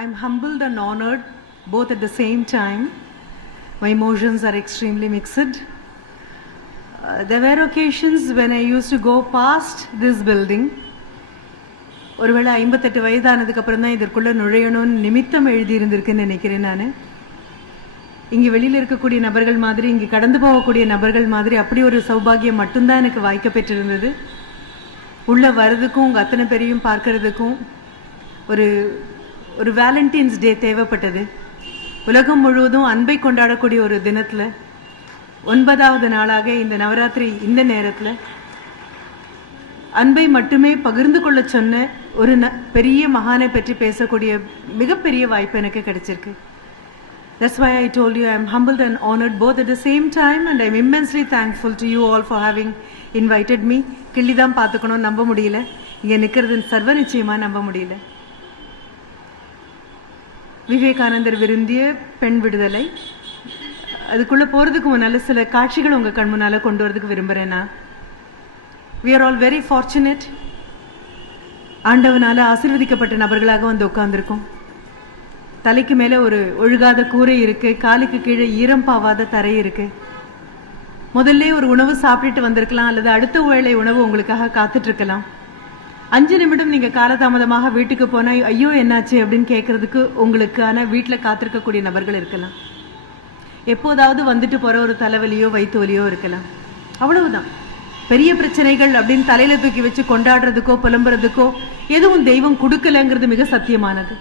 I'm humbled and honored both at the same time. My emotions are extremely mixed. There were occasions when I used to go past this building. ஒருவேளை 58 வயதானதுக்கு அப்புறம் தான் இதற்குள்ள நுழையணும்னு நிமித்தம் எழுதியிருந்திருக்குன்னு நினைக்கிறேன். நான் இங்கே வெளியில் இருக்கக்கூடிய நபர்கள் மாதிரி, இங்கே கடந்து போகக்கூடிய நபர்கள் மாதிரி அப்படி ஒரு சௌபாகியம் மட்டும்தான் எனக்கு வாய்க்கப்பெற்றிருந்தது. உள்ளே வர்றதுக்கும் உங்கள் அத்தனை பேரையும் பார்க்கறதுக்கும் ஒரு வேலண்டைன்ஸ் டே தேவைப்பட்டது. உலகம் முழுவதும் அன்பை கொண்டாடக்கூடிய ஒரு தினத்தில் 9வது நாளாக இந்த நவராத்திரி இந்த நேரத்தில் அன்பை மட்டுமே பகிர்ந்து கொள்ள சொன்ன ஒரு பெரிய மகானை பற்றி பேசக்கூடிய மிகப்பெரிய வாய்ப்பு எனக்கு கிடைச்சிருக்கு. That's why I told you I'm humbled and honored both at the same time, and I'm immensely thankful to you all for having invited me. கிள்ளிதான் பார்த்துக்கணும், நம்ப முடியல. இங்கே நிற்கிறது சர்வ நிச்சயமாக நம்ப முடியல. விவேகானந்தர் விரும்பிய பெண் விடுதலை, அதுக்குள்ளே போகிறதுக்கு முன்னால் சில காட்சிகள் உங்கள் கண் முன்னால் கொண்டு வரதுக்கு விரும்புகிறேன்னா, we are all very fortunate. ஆண்டவனால் ஆசீர்வதிக்கப்பட்ட நபர்களாக வந்து உட்கார்ந்துருக்கோம். தலைக்கு மேலே ஒரு ஒழுகாத கூரை இருக்குது, காலுக்கு கீழே ஈரம் பாவாத தரை இருக்குது. முதல்ல ஒரு உணவு சாப்பிட்டுட்டு வந்திருக்கலாம், அல்லது அடுத்த வேளை உணவு உங்களுக்காக காத்துட்ருக்கலாம். 5 நிமிடம் நீங்கள் காலதாமதமாக வீட்டுக்கு போனால் ஐயோ என்னாச்சு அப்படின்னு கேட்குறதுக்கு உங்களுக்கான வீட்டில் காத்திருக்கக்கூடிய நபர்கள் இருக்கலாம். எப்போதாவது வந்துட்டு போகிற ஒரு தலைவலியோ வயிற்று வலியோ இருக்கலாம். அவ்வளவுதான். பெரிய பிரச்சனைகள் அப்படின்னு தலையில் தூக்கி வச்சு கொண்டாடுறதுக்கோ புலம்புறதுக்கோ எதுவும் தெய்வம் கொடுக்கலங்கிறது மிக சத்தியமானது.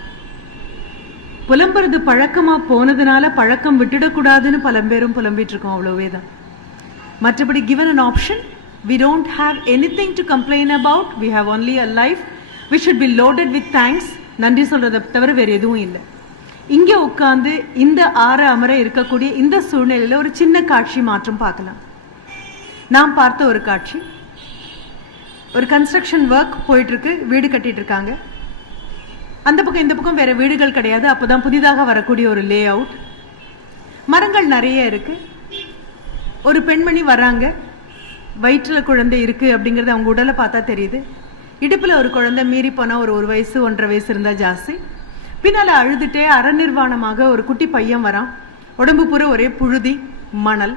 புலம்புறது பழக்கமாக போனதுனால பழக்கம் விட்டுடக்கூடாதுன்னு பல பேரும் புலம்பிட்டு இருக்கோம், அவ்வளோவே தான். மற்றபடி given an option, we don't have anything to complain about. We have only a life. We should be loaded with thanks. நன்றி சொல்றதை தவிர வேறு எதுவும் இல்லை. இங்கே உட்காந்து இந்த அமர இருக்கக்கூடிய இந்த சூழ்நிலையில் ஒரு சின்ன காட்சி மாற்றம் பார்க்கலாம். நாம் பார்த்த ஒரு காட்சி, ஒரு கன்ஸ்ட்ரக்ஷன் ஒர்க் போயிட்டுருக்கு, வீடு கட்டிட்டு இருக்காங்க. அந்த பக்கம் இந்த பக்கம் வேற வீடுகள் கிடையாது. அப்போதான் புதிதாக வரக்கூடிய ஒரு லே அவுட். மரங்கள் நிறைய இருக்கு. ஒரு பெண்மணி வராங்க, வயிற்றில் குழந்தை இருக்கு அப்படிங்கிறது அவங்க உடலை பார்த்தா தெரியுது. இடுப்பில் ஒரு குழந்தை, மீறி போனால் ஒரு 1 வயசு 1.5 வயசு இருந்தால் ஜாஸ்தி. பின்னால் அழுதுட்டே அறநிர்வாணமாக ஒரு குட்டி பையன் வரான். உடம்பு பூரா ஒரே புழுதி, மணல்.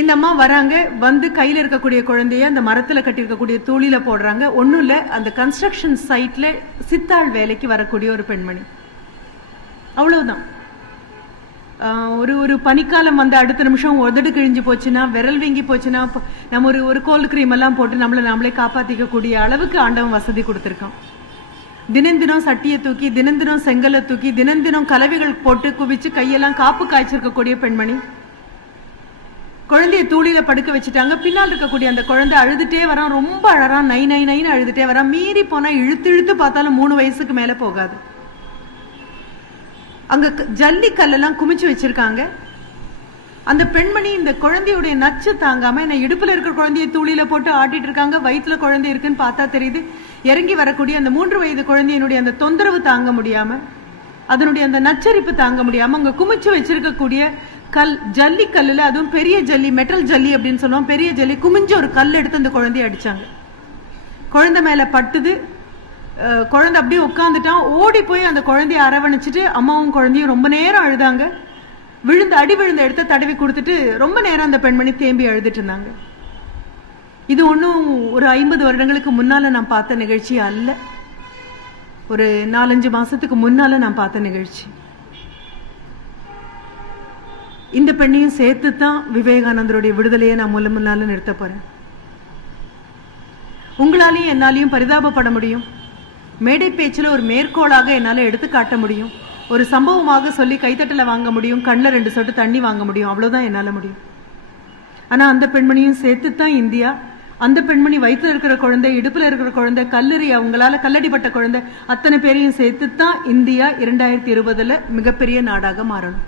இந்த அம்மா வராங்க, வந்து கையில் இருக்கக்கூடிய குழந்தைய அந்த மரத்தில் கட்டியிருக்கக்கூடிய தூளில போடுறாங்க. ஒன்றும் இல்லை, அந்த கன்ஸ்ட்ரக்ஷன் சைட்டில் சித்தாள் வேலைக்கு வரக்கூடிய ஒரு பெண்மணி. அவ்வளவுதான். ஒரு பனிக்காலம் வந்து அடுத்த நிமிஷம் உதடு கிழிஞ்சு போச்சுன்னா, விரல் வீங்கி போச்சுன்னா, நம்ம ஒரு கோல்டு க்ரீம் எல்லாம் போட்டு நம்மளே காப்பாற்றிக்கக்கூடிய அளவுக்கு ஆண்டவன் வசதி கொடுத்துருக்கான். தினம் சட்டியை தூக்கி, தினம் செங்கலை தூக்கி, தினம் கலவைகள் போட்டு குவிச்சு கையெல்லாம் காப்பு காய்ச்சிருக்கக்கூடிய பெண்மணி. குழந்தைய தூளில படுக்க வச்சுட்டாங்க. பின்னால் இருக்கக்கூடிய அந்த குழந்தை அழுதுட்டே வரான், ரொம்ப அழறான், நைன்னு அழுதுட்டே வரான். மீறி போனா இழுத்து பார்த்தாலும் 3 வயசுக்கு மேல போகாது. அங்க ஜல்லி கல்லெல்லாம் குமிச்சு வச்சிருக்காங்க. அந்த பெண்மணி இந்த குழந்தையுடைய நச்சு தாங்காம, என்ன இடுப்புல இருக்கிற குழந்தைய தூளில போட்டு ஆட்டிட்டு இருக்காங்க, வயிற்றுல குழந்தை இருக்குன்னு பார்த்தா தெரியுது. இறங்கி வரக்கூடிய அந்த 3 வயது குழந்தையினுடைய அந்த தொந்தரவு தாங்க முடியாம, அதனுடைய அந்த நச்சரிப்பு தாங்க முடியாம, அங்க குமிச்சு வச்சிருக்கக்கூடிய ஜல்லி கல்லுல, அதுவும் பெரிய ஜல்லி, மெட்டல் ஜல்லி அப்படின்னு சொல்லுவோம், பெரிய ஜல்லி குமிஞ்ச ஒரு கல் எடுத்து அந்த குழந்தைய அடிச்சாங்க. குழந்தை மேல பட்டுது. குழந்தை அப்படியே உட்காந்துட்டான். ஓடி போய் அந்த குழந்தைய அரவணைச்சிட்டு அம்மாவும் குழந்தையும் ரொம்ப நேரம் அழுதாங்க. அடி விழுந்த இடத்த தடவி கொடுத்துட்டு ரொம்ப நேரம் அந்த பெண்மணி தேம்பி அழுதுட்டு இருந்தாங்க. இது ஒன்றும் ஒரு 50 வருடங்களுக்கு முன்னால நான் பார்த்த நிகழ்ச்சி அல்ல. ஒரு 4-5 மாசத்துக்கு முன்னால நான் பார்த்த நிகழ்ச்சி. இந்த பெண்ணையும் சேர்த்து தான் விவேகானந்தருடைய விடுதலையை நான் முன்னால நிறுத்த போறேன். உங்களாலையும் என்னாலையும் பரிதாபப்பட முடியும். மேடை பேச்சில் ஒரு மேற்கோளாக என்னால் எடுத்து காட்ட முடியும். ஒரு சம்பவமாக சொல்லி கைத்தட்டலை வாங்க முடியும், கண்ணில் 2 சொட்டு தண்ணி வாங்க முடியும், அவ்வளோதான் என்னால் முடியும். ஆனால் அந்த பெண்மணியும் சேர்த்து தான் இந்தியா. அந்த பெண்மணி வயிற்றில் இருக்கிற குழந்தை, இடுப்பில் இருக்கிற குழந்தை, கல்லறி அவங்களால கல்லடிப்பட்ட குழந்தை, அத்தனை பேரையும் சேர்த்து தான் இந்தியா 2020 மிகப்பெரிய நாடாக மாறணும்.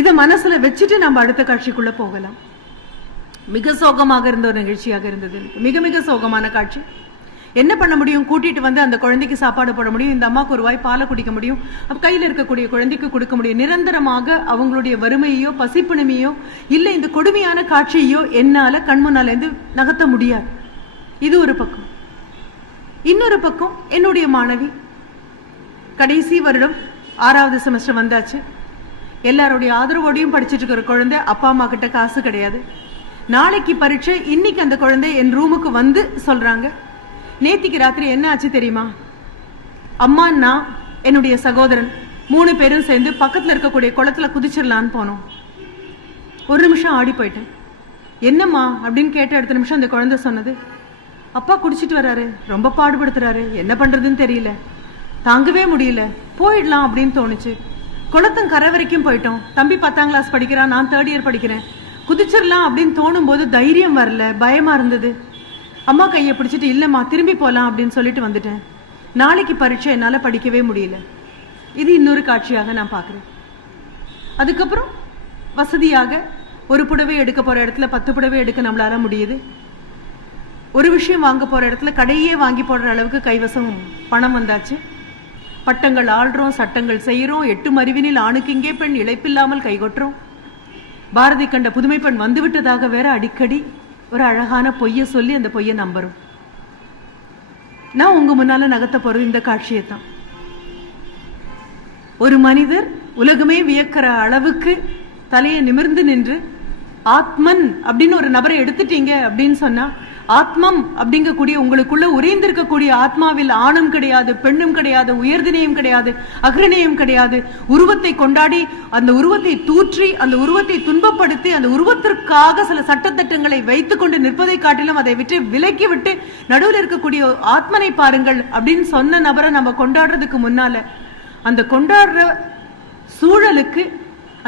இதை மனசுல வச்சுட்டு நம்ம அடுத்த காட்சிக்குள்ள போகலாம். மிக சோகமாக இருந்த ஒரு நிகழ்ச்சியாக இருந்தது. மிக சோகமான காட்சி. என்ன பண்ண முடியும்? கூட்டிட்டு வந்து அந்த குழந்தைக்கு சாப்பாடு போட முடியும், இந்த அம்மாவுக்கு ஒரு வாய் பாலை குடிக்க முடியும், கையில் இருக்கக்கூடிய குழந்தைக்கு கொடுக்க முடியும். நிரந்தரமாக அவங்களுடைய வறுமையோ பசிப்பிணமையோ இல்லை இந்த கொடுமையான காட்சியோ என்னால கண்முன்னாலேருந்து நகர்த்த முடியாது. இது ஒரு பக்கம். இன்னொரு பக்கம் என்னுடைய மாணவி கடைசி வருடம் 6வது செமஸ்டர் வந்தாச்சு. எல்லாருடைய ஆதரவோடையும் படிச்சுட்டு இருக்கிற குழந்தை, அப்பா அம்மா கிட்ட காசு கிடையாது. நாளைக்கு பரீட்சை. இன்னைக்கு அந்த குழந்தை என் ரூமுக்கு வந்து சொல்றாங்க, நேத்திக்கு ராத்திரி என்ன ஆச்சு தெரியுமா, அம்மா நான் என்னுடைய சகோதரன் 3 பேரும் சேர்ந்து பக்கத்துல இருக்கக்கூடிய குளத்துல குதிச்சிடலான்னு போனோம். ஒரு நிமிஷம் ஆடி போயிட்டேன். என்னம்மா அப்படின்னு கேட்ட அடுத்த நிமிஷம் அந்த குழந்தை சொன்னது, அப்பா குடிச்சிட்டு வர்றாரு, ரொம்ப பாடுபடுத்துறாரு, என்ன பண்றதுன்னு தெரியல, தாங்கவே முடியல, போயிடலாம் அப்படின்னு தோணுச்சு. குளத்தம் கரை வரைக்கும் போயிட்டோம். தம்பி 10ஆம் கிளாஸ் படிக்கிறான், நான் 3rd இயர் படிக்கிறேன். குதிச்சிடலாம் அப்படின்னு தோணும் போது தைரியம் வரல, பயமா இருந்தது. அம்மா கையை பிடிச்சிட்டு இல்லம்மா திரும்பி போலாம் அப்படின்னு சொல்லிட்டு வந்துட்டேன். நாளைக்கு பரீட்சை, என்னால படிக்கவே முடியல. இது இன்னொரு காட்சியாக நான் பார்க்கிறேன். அதுக்கப்புறம் வசதியாக ஒரு புடவை எடுக்க போற இடத்துல 10 புடவை எடுக்க நம்மளால முடியுது. ஒரு விஷயம் வாங்க போற இடத்துல கடையே வாங்கி போடுற அளவுக்கு கைவசம் பணம் வந்தாச்சு. பட்டங்கள் ஆள்றோம், சட்டங்கள் செய்யறோம், 8 அறிவினில் ஆணுக்கு இங்கே பெண் இழைப்பில்லாமல் கைகொட்டுறோம். பாரதி கண்ட புதுமை பெண் வந்துவிட்டதாக வேற அடிக்கடி ஒரு அழகான பொய்யை சொல்லி அந்த பொய்யை நம்புறோம். நான் உங்க முன்னால நகர்த்த போறது இந்த காட்சியைத்தான். ஒரு மனிதர் உலகமே வியக்கிற அளவுக்கு தலையை நிமிர்ந்து நின்று ஆத்மன் அப்படின்னு ஒரு நபரை எடுத்துட்டீங்க அப்படின்னு சொன்னா, ஆத்மம் அப்படிங்கக்கூடிய உங்களுக்குள்ள உறைந்திருக்கக்கூடிய ஆத்மாவில் ஆணும் கிடையாது, பெண்ணும் கிடையாது, உயர்தினையும் கிடையாது, அக்ரணியம் கிடையாது. உருவத்தை கொண்டாடி, அந்த உருவத்தை தூற்றி, அந்த உருவத்தை துன்பப்படுத்தி, அந்த உருவத்திற்காக சில சட்டத்திட்டங்களை வைத்துக் கொண்டு நிற்பதை காட்டிலும் அதை விட்டு விலக்கி விட்டு நடுவில் இருக்கக்கூடிய ஆத்மனை பாருங்கள் அப்படின்னு சொன்ன நபரை நம்ம கொண்டாடுறதுக்கு முன்னால, அந்த கொண்டாடுற சூழலுக்கு,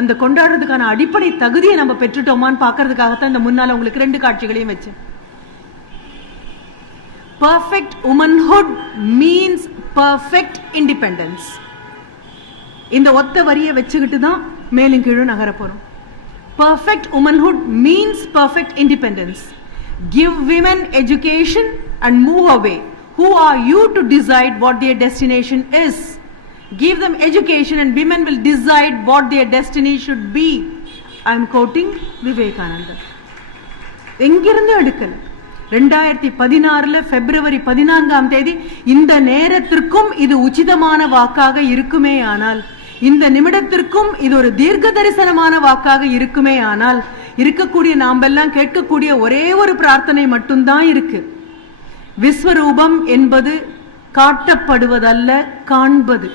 அந்த கொண்டாடுறதுக்கான அடிப்படை தகுதியை நம்ம பெற்றுட்டோமான்னு பாக்குறதுக்காகத்தான் இந்த முன்னால உங்களுக்கு 2 காட்சிகளையும் வச்சு. Perfect womanhood means perfect independence. இந்த ஒத்த வரியை வச்சுக்கிட்டு தான் மேலும் கீழும் நகர போறோம். Perfect womanhood means perfect independence. Give women education and move away. Who are you to decide what their destination is? Give them education and women will decide what their destiny should be. I am quoting Vivekananda. எங்கிருந்து எடுக்கல, 2016 பிப்ரவரி 14ஆம் தேதி இந்த நேரத்திற்கும் இது உச்சிதமான வாக்காக இருக்குமே ஆனால், இந்த நிமிடத்திற்கும் இது ஒரு தீர்க்க தரிசனமான வாக்காக இருக்குமே ஆனால், இருக்கக்கூடிய நாமெல்லாம் கேட்கக்கூடிய ஒரே ஒரு பிரார்த்தனை மட்டும்தான் இருக்கு. விஸ்வரூபம் என்பது காட்டப்படுவதல்ல, காண்பது.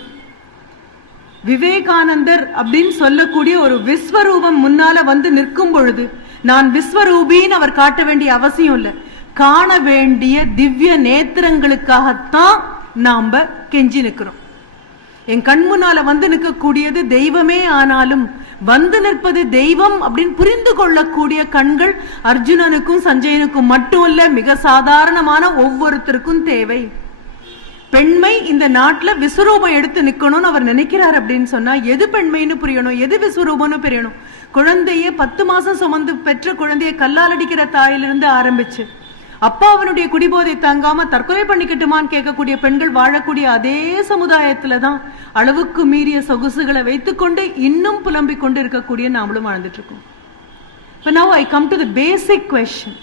விவேகானந்தர் அப்படின்னு சொல்லக்கூடிய ஒரு விஸ்வரூபம் முன்னால வந்து நிற்கும் பொழுது நான் விஸ்வரூபின்னு அவர் காட்ட வேண்டிய அவசியம் இல்லை. காண வேண்டிய திவ்ய நேத்திரங்களுக்காகத்தான் நாம கெஞ்சி நிற்கிறோம். என் கண் முன்னால வந்து நிற்கக்கூடியது தெய்வமே ஆனாலும் வந்து நிற்பது தெய்வம் அப்படின்னு புரிந்து கொள்ளக்கூடிய கண்கள் அர்ஜுனனுக்கும் சஞ்சயனுக்கும் மட்டும் இல்ல, மிக சாதாரணமான ஒவ்வொருத்தருக்கும் தேவை. பெண்மை இந்த நாட்டுல விஸ்வரூபம் எடுத்து நிக்கணும்னு அவர் நினைக்கிறார் அப்படின்னு சொன்னா, எது பெண்மைன்னு புரியணும், எது விஸ்வரூபம்னு புரியணும். குழந்தைய 10 மாசம் சுமந்து பெற்ற குழந்தைய கல்லால் அடிக்கிற தாயிலிருந்து ஆரம்பிச்சு அப்பா அவனுடைய குடிபோதை தாங்காம தற்கொலை பண்ணிக்கிட்டுமான்னு கேட்கக்கூடிய பெண்கள் வாழக்கூடிய அதே சமுதாயத்துலதான் அளவுக்கு மீறிய சொகுசுகளை வைத்துக்கொண்டு இன்னும் புலம்பிக் கொண்டு இருக்கக்கூடிய நாமளும் வாழ்ந்துட்டு இருக்கோம். But now I come to the basic question.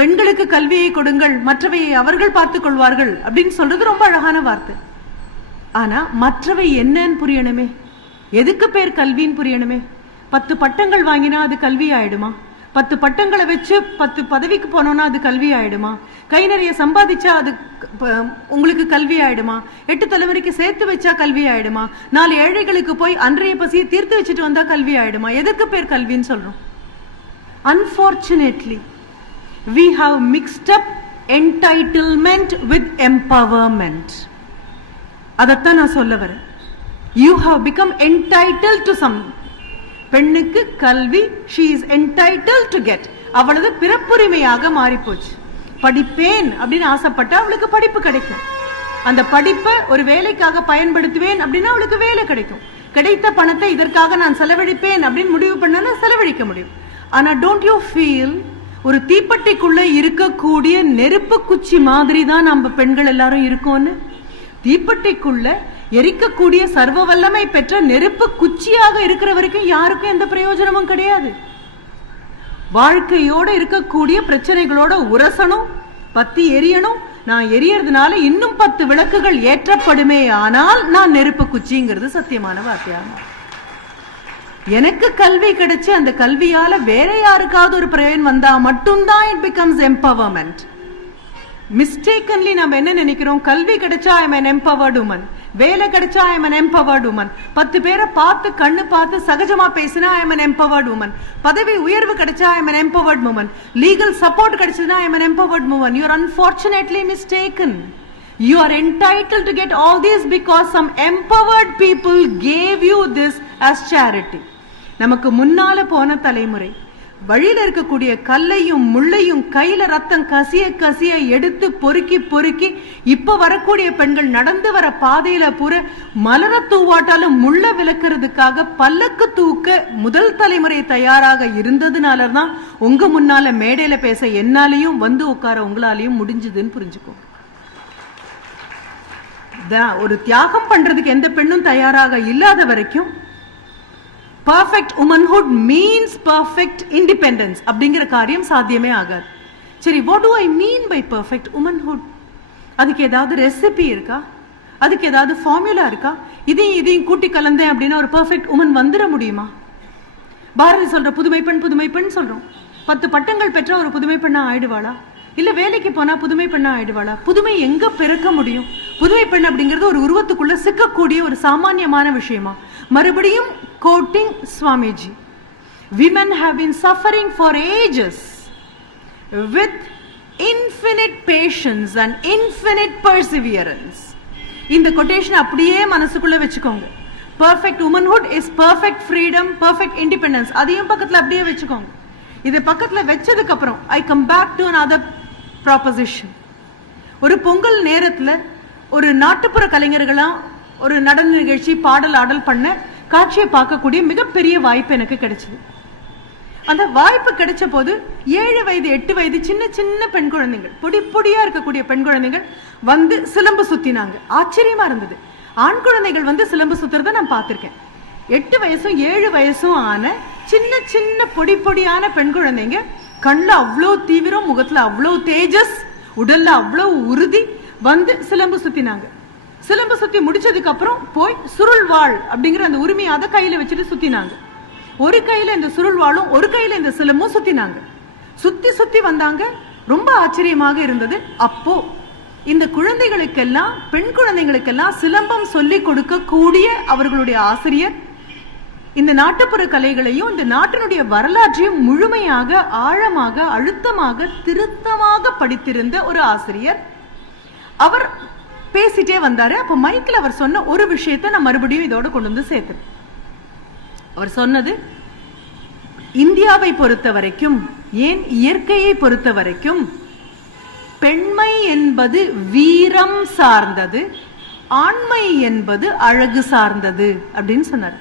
பெண்களுக்கு கல்வியை கொடுங்கள், மற்றவையை அவர்கள் பார்த்துக் கொள்வார்கள் அப்படின்னு சொல்றது ரொம்ப அழகான வார்த்தை. ஆனா மற்றவை என்னன்னு புரியணுமே, எதுக்கு பேர் கல்வின்னு புரியணுமே. 10 பட்டங்கள் வாங்கினா அது கல்வி ஆயிடுமா? 10 பட்டங்களை வச்சு 10 பதவிக்கு போனோம்னா அது கல்வி ஆயிடுமா? கை நிறைய சம்பாதிச்சா அது உங்களுக்கு கல்வி ஆயிடுமா? 8 தலைமுறைக்கு சேர்த்து வச்சா கல்வி ஆயிடுமா? 4 ஏழைகளுக்கு போய் அன்றைய பசியை தீர்த்து வச்சுட்டு வந்தா கல்வி ஆயிடுமா? எதற்கு பேர் கல்வின்னு சொல்றோம்? Unfortunately, we have mixed up entitlement with empowerment. அதத்தான் நான் சொல்ல வரேன். You have become entitled to some. பெண்ணுக்கு கல்வி, she is entitled to get. அவளது பிறப்புரிமையாக மாறி போச்சு. படிப்பேன் அப்படின்னு ஆசைப்பட்ட அவளுக்கு படிப்பு கிடைக்கும். அந்த படிப்பை ஒரு வேலைக்காக பயன்படுத்துவேன் அப்படின்னா அவளுக்கு வேலை கிடைக்கும். கிடைத்த பணத்தை இதற்காக நான் செலவழிப்பேன் அப்படின்னு முடிவு பண்ணா செலவழிக்க முடியும். ஆனா டோன்ட் யூ ஃபீல், ஒரு தீப்பெட்டிக்குள்ள இருக்கக்கூடிய நெருப்பு குச்சி மாதிரி தான் நம்ம பெண்கள் எல்லாரும் இருக்கோம்னு? தீப்பெட்டிக்குள்ள எரிக்கக்கூடிய சர்வ வல்லமை பெற்ற நெருப்பு குச்சியாக இருக்கிற வரைக்கும் யாருக்கும் எந்த பிரயோஜனமும் கிடையாது. வாழ்க்கையோட இருக்கக்கூடிய பிரச்சனைகளோட உரசணும், பத்தி எரியணும், நான் எரியறதுனால இன்னும் 10 விளக்குகள் ஏற்றப்படுமே, ஆனால் நான் நெருப்பு குச்சிங்கிறது சத்தியமான வார்த்தையாகும். எனக்கு கல்வி கிடைச்சு அந்த கல்வியால வேற யாருக்காவது ஒரு பிரயோஜனம் வந்தா மட்டும்தான் இட் பிகம்ஸ் எம்பவர்மெண்ட். மிஸ்டேக்கன்லி நம்ம என்ன நினைக்கிறோம், கல்வி கிடைச்சா I am an empowered woman, வேலை கிடைச்சா I am an empowered woman, 10 பேரை பார்த்து கண்ணு பார்த்து சகஜமா பேசினா I am an empowered woman, பதவி உயர்வு கிடைச்சா I am an empowered woman, legal support கிடைச்சதுன்னா I am an empowered woman. You are unfortunately mistaken. You are entitled to get all these because some empowered people gave you this as charity. நமக்கு முன்னால போன தலைமுறை வழியில இருக்கக்கூடிய கல்லையும் முள்ளையும் கையில ரத்தம் கசிய கசிய எடுத்து பொறுக்கி பொறுக்கி இப்ப வரக்கூடிய பெண்கள் நடந்து வர பாதையில பூரா மலர தூவாட்டாலும் முள்ள விளக்குறதுக்காக பல்லக்கு தூக்க முதல் தலைமுறை தயாராக இருந்ததுனாலதான் உங்க முன்னால மேடையில பேச என்னாலையும் வந்து உட்கார உங்களாலையும் முடிஞ்சதுன்னு புரிஞ்சுக்கோ. ஒரு தியாகம் பண்றதுக்கு எந்த பெண்ணும் தயாராக இல்லாத வரைக்கும் perfect womanhood means perfect independence அப்படிங்கிற காரியம் சாத்தியமே ஆகாது. சரி, what do I mean by perfect womanhood? அதுக்கு ஏதாவது ரெசிபி இருக்கா, அதுக்கு ஏதாவது ஃபார்முலா இருக்கா? இதையும் கூட்டி கலந்தேன் அப்படின்னா ஒரு பெர்ஃபெக்ட் உமன் வந்துட முடியுமா? பாரதி சொல்ற புதுமை பெண் சொல்றோம். 10 பட்டங்கள் பெற்ற ஒரு புதுமை பெண்ணா ஆயிடுவாளா? இல்ல வேலைக்கு போனா புதுமை பெண்ணா ஆயிடுவாளா? புதுமை எங்க பிறக்க முடியும்? புதுமை பெண் அப்படிங்கிறது ஒரு உருவத்துக்குள்ள சிக்கக்கூடிய ஒரு சாமானியமான விஷயமா? மறுபடியும் quoting Swamiji, women have been suffering for ages with infinite patience and infinite perseverance. இந்த கொட்டேஷன் அப்படியே மனசுக்குள்ள வச்சுக்கோங்க. perfect womanhood is perfect freedom, perfect independence. அதையும் பக்கத்துல அப்படியே வச்சுக்கோங்க. இதை பக்கத்துல வச்சதுக்கு அப்புறம் I come back to another proposition. ஒரு பொங்கல் நேரத்துல ஒரு நாட்டுப்புற கலைஞர்களா ஒரு நடன நிகழ்ச்சி பாடல் ஆடல் பண்ண காட்சியை பார்க்கக்கூடிய மிகப்பெரிய வாய்ப்பு எனக்கு கிடைச்சது. அந்த வாய்ப்பு கிடைச்ச போது 7 வயது 8 வயது சின்ன சின்ன பெண் குழந்தைகள், பொடி பொடியா இருக்கக்கூடிய பெண் குழந்தைகள் வந்து சிலம்பு சுத்தினாங்க. ஆச்சரியமா இருந்தது. ஆண் குழந்தைகள் வந்து சிலம்பு சுத்துறத நான் பார்த்திருக்கேன். 8 வயசும் 7 வயசும் ஆன சின்ன சின்ன பொடி பொடியான பெண் குழந்தைங்க கண்ணுல அவ்வளோ தீவிரம், முகத்துல அவ்வளோ தேஜஸ், உடல்ல அவ்வளோ உறுதி வந்து சிலம்பு சுத்தினாங்க. சிலம்பு சுத்தி முடிச்சதுக்கு அப்புறம் போய் சுருள் வாழ் அப்படிங்கிற அந்த உரிமையை அதை கையில வச்சுட்டு சுத்தினாங்க. ஒரு கையில இந்த சுருள் வாழும், ஒரு கையில இந்த சிலம்பும் சுத்தினாங்க. சுத்தி சுத்தி வந்தாங்க. ரொம்ப ஆச்சரியமாக இருந்தது. அப்போ இந்த குழந்தைகளுக்கெல்லாம், பெண் குழந்தைகளுக்கெல்லாம் சிலம்பம் சொல்லி கொடுக்க கூடிய அவர்களுடைய ஆசிரியர் இந்த நாட்டுப்புற கலைகளையும் இந்த நாட்டினுடைய வரலாற்றையும் முழுமையாக, ஆழமாக, அழுத்தமாக, திருத்தமாக படித்திருந்த ஒரு ஆசிரியர். அவர் பேசிட்டே வந்தாரு. அப்ப மைக்கில் அவர் சொன்ன ஒரு விஷயத்தை நான் மறுபடியும் இதோட கொண்டு வந்து சேர்த்தேன். அவர் சொன்னது, இந்தியாவை பொறுத்த வரைக்கும், ஏன் இயற்கையை பொறுத்த வரைக்கும், பெண்மை என்பது வீரம் சார்ந்தது, ஆண்மை என்பது அழகு சார்ந்தது அப்படின்னு சொன்னார்.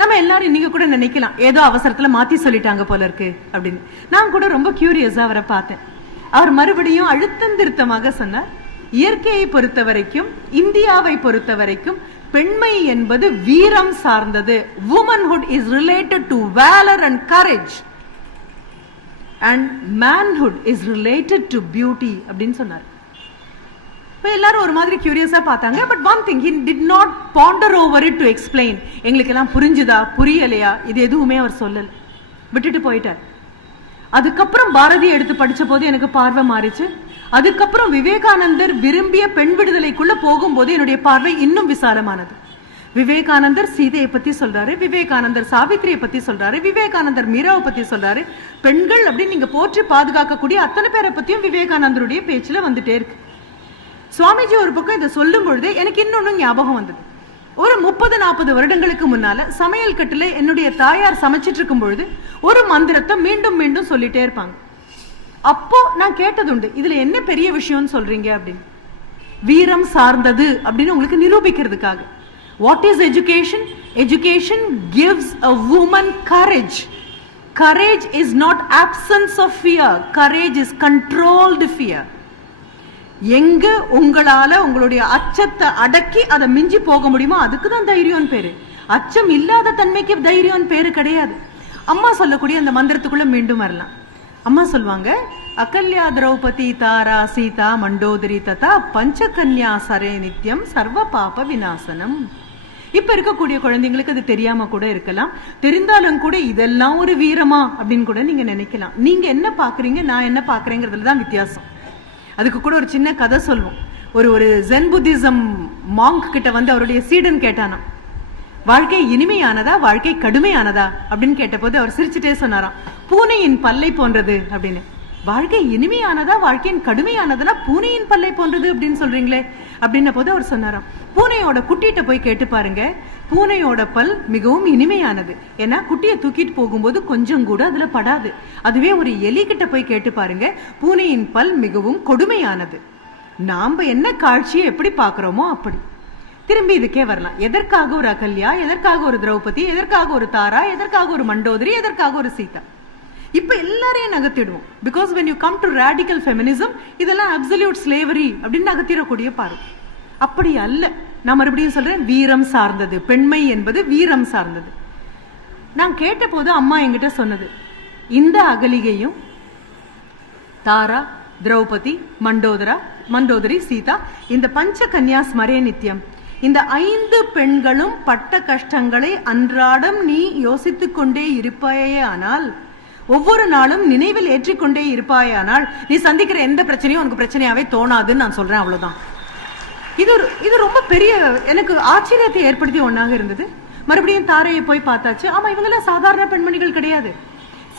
நம்ம எல்லாரும் இன்னைக்கு கூட நினைக்கலாம், ஏதோ அவசரத்துல மாத்தி சொல்லிட்டாங்க போல இருக்கு அப்படின்னு. நான் கூட ரொம்ப கியூரியஸா அவரை பார்த்தேன். அவர் மறுபடியும் அழுத்தம் திருத்தமாக சொன்னார், இயற்கையை பொறுத்த வரைக்கும், இந்தியாவை பொறுத்த வரைக்கும் பெண்மை என்பது வீரம் சார்ந்தது. womanhood is related to valor and courage and manhood is related to beauty அப்படின்னு சொன்னார். எல்லாரும் ஒரு மாதிரி கியூரியஸா பார்த்தாங்க. But one thing, he did not ponder over it to explain. எங்களுக்கு எல்லாம் புரிஞ்சுதா புரியலையா இது எதுவுமே அவர் சொல்லல, விட்டுட்டு போயிட்டார். அதுக்கப்புறம் பாரதி எடுத்து படிச்ச போது எனக்கு பார்வை மாறிச்சு. அதுக்கப்புறம் விவேகானந்தர் விரும்பிய பெண் விடுதலைக்குள்ள போகும்போது என்னுடைய பார்வை இன்னும் விசாலமானது. விவேகானந்தர் சீதையை பத்தி சொல்றாரு, விவேகானந்தர் சாவித்திரியை பத்தி சொல்றாரு, விவேகானந்தர் மீராவை பத்தி சொல்றாரு. பெண்கள் அப்படின்னு நீங்க போற்றி பாதுகாக்கக்கூடிய அத்தனை பேரை பத்தியும் விவேகானந்தருடைய பேச்சுல வந்துட்டே இருக்கு. சுவாமிஜி ஒரு பக்கம் இதை சொல்லும் பொழுது எனக்கு இன்னொன்னு ஞாபகம் வந்தது. ஒரு 30-40 வருடங்களுக்கு முன்னால சமையல் கட்டுல என்னுடைய தாயார் சமைச்சிட்டு இருக்கும் பொழுது ஒரு மந்திரத்தை மீண்டும் மீண்டும் சொல்லிட்டே இருப்பாங்க. அப்போ நான் கேட்டதுண்டு, இதுல என்ன பெரிய விஷயம்னு சொல்றீங்க அப்படின்னு. வீரம் சார்ந்தது அப்படின்னு உங்களுக்கு நிரூபிக்கிறதுக்காக. What is education? Education gives a woman courage. Courage is not absence of fear. Courage is controlled fear. எங்க உங்களால உங்களுடைய அச்சத்தை அடக்கி அதை மிஞ்சி போக முடியுமோ அதுக்கு தான் தைரியம் பேரு. அச்சம் இல்லாத தன்மைக்கு தைரியம் பேரு கிடையாது. அம்மா சொல்லக்கூடிய அந்த மந்திரத்துக்குள்ள மீண்டும் வரலாம். அம்மா சொல்லுவாங்க, அகல்யா திரௌபதி தாரா சீதா மண்டோதரி ததா பஞ்சகன்யா சரே நித்யம் சர்வ பாப விநாசனம். இப்ப இருக்கக்கூடிய குழந்தைங்களுக்கு அது தெரியாம கூட இருக்கலாம். தெரிந்தாலும் கூட இதெல்லாம் ஒரு வீரமா அப்படின்னு கூட நீங்க நினைக்கலாம். நீங்க என்ன பாக்குறீங்க, நான் என்ன பாக்குறேங்கிறதுல தான் வித்தியாசம். அதுக்கு கூட ஒரு சின்ன கதை சொல்வோம். ஒரு ஜென் புத்திசம் மாங்க் கிட்ட வந்து அவருடைய சீடன் கேட்டானா, வாழ்க்கை இனிமையானதா வாழ்க்கை கடுமையானதா அப்படின்னு கேட்டபோது அவர் சிரிச்சுட்டே சொன்னாராம், பூனையின் பல்லை போன்றது அப்படின்னு. வாழ்க்கை இனிமையானதா வாழ்க்கையின் கடுமையானதுன்னா பூனையின் பல்லை போன்றது அப்படின்னு சொல்றீங்களே அப்படின்ன போது அவர் சொன்னாராம், பூனையோட குட்டிகிட்ட போய் கேட்டு பாருங்க, பூனையோட பல் மிகவும் இனிமையானது. ஏன்னா குட்டியை தூக்கிட்டு போகும்போது கொஞ்சம் கூட அதுல படாது. அதுவே ஒரு எலி கிட்ட போய் கேட்டு பாருங்க, பூனையின் பல் மிகவும் கொடுமையானது. நாம என்ன காட்சியை எப்படி பாக்குறோமோ அப்படி. திரும்பி இதுக்கே வரலாம். எதற்காக ஒரு அகல்யா, எதற்காக ஒரு திரௌபதி, எதற்காக ஒரு தாரா, எதற்காக ஒரு மண்டோதரி, எதற்காக ஒரு சீதா? இப்ப எல்லாரையும் நகர்த்திடுவோம். Because when you come to radical feminism, இதெல்லாம் absolute slavery அப்படின்னு நகர்த்திடக்கூடிய பார்வை. அப்படி அல்ல. நான் மறுபடியும் சொல்றேன், வீரம் சார்ந்தது. பெண்மை என்பது வீரம் சார்ந்தது. நான் கேட்ட போது அம்மா என்கிட்ட சொன்னது, இந்த அகலிகையும் தாரா, திரௌபதி, மண்டோதரி, சீதா, இந்த பஞ்ச கன்யா ஸ்மரே நித்யம், இந்த 5 பெண்களும் பட்ட கஷ்டங்களை அன்றாடம் நீ யோசித்துக் கொண்டே இருப்பாயே ஆனால், ஒவ்வொரு நாளும் நினைவில் ஏற்றிக்கொண்டே இருப்பாயானால், நீ சந்திக்கிற எந்த பிரச்சனையும் உனக்கு பிரச்சனையாவே தோணாதுன்னு நான் சொல்றேன். அவ்வளவுதான். இது ரொம்ப பெரிய எனக்கு ஆச்சரியத்தை ஏற்படுத்திய ஒன்னாக இருந்தது. மறுபடியும் தாரையை போய் பார்த்தாச்சு. ஆமா, இவங்கெல்லாம் சாதாரண பெண்மணிகள் கிடையாது.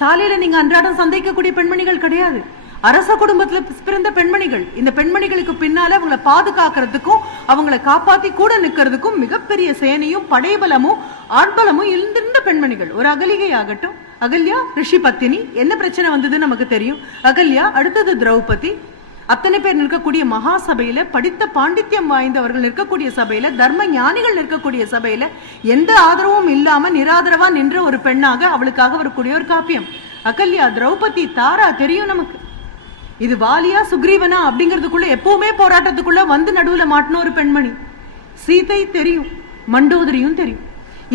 சாலையில நீங்க அன்றாடம் சந்திக்கக்கூடிய பெண்மணிகள் கிடையாது. அரச குடும்பத்துல பிறந்த பெண்மணிகள். இந்த பெண்மணிகளுக்கு பின்னால அவங்களை பாதுகாக்கிறதுக்கும் அவங்களை காப்பாத்தி கூட நிக்கிறதுக்கும் மிகப்பெரிய சேனையும் படைபலமும் ஆட்பலமும் இருந்திருந்த பெண்மணிகள். ஒரு அகலிகை ஆகட்டும், அகல்யா ரிஷி பத்தினி, என்ன பிரச்சனை வந்ததுன்னு நமக்கு தெரியும். அகல்யா, அடுத்தது திரௌபதி, அத்தனை பேர் நிற்கக்கூடிய மகா சபையில, படித்த பாண்டித்யம் வாய்ந்தவர்கள் நிற்கக்கூடிய சபையில, தர்ம ஞானிகள் நிற்கக்கூடிய சபையில எந்த ஆதரவும் இல்லாம நிராதரவா நின்ற ஒரு பெண்ணாக அவளுக்காக வரக்கூடிய ஒரு காப்பியம். அகல்யா, திரௌபதி, தாரா தெரியும் நமக்கு. இது வாலியா சுக்ரீவனா அப்படிங்கிறதுக்குள்ள எப்பவுமே போராட்டத்துக்குள்ள வந்து நடுவுல மாட்டின ஒரு பெண்மணி. சீதை தெரியும், மண்டோதரியும் தெரியும்.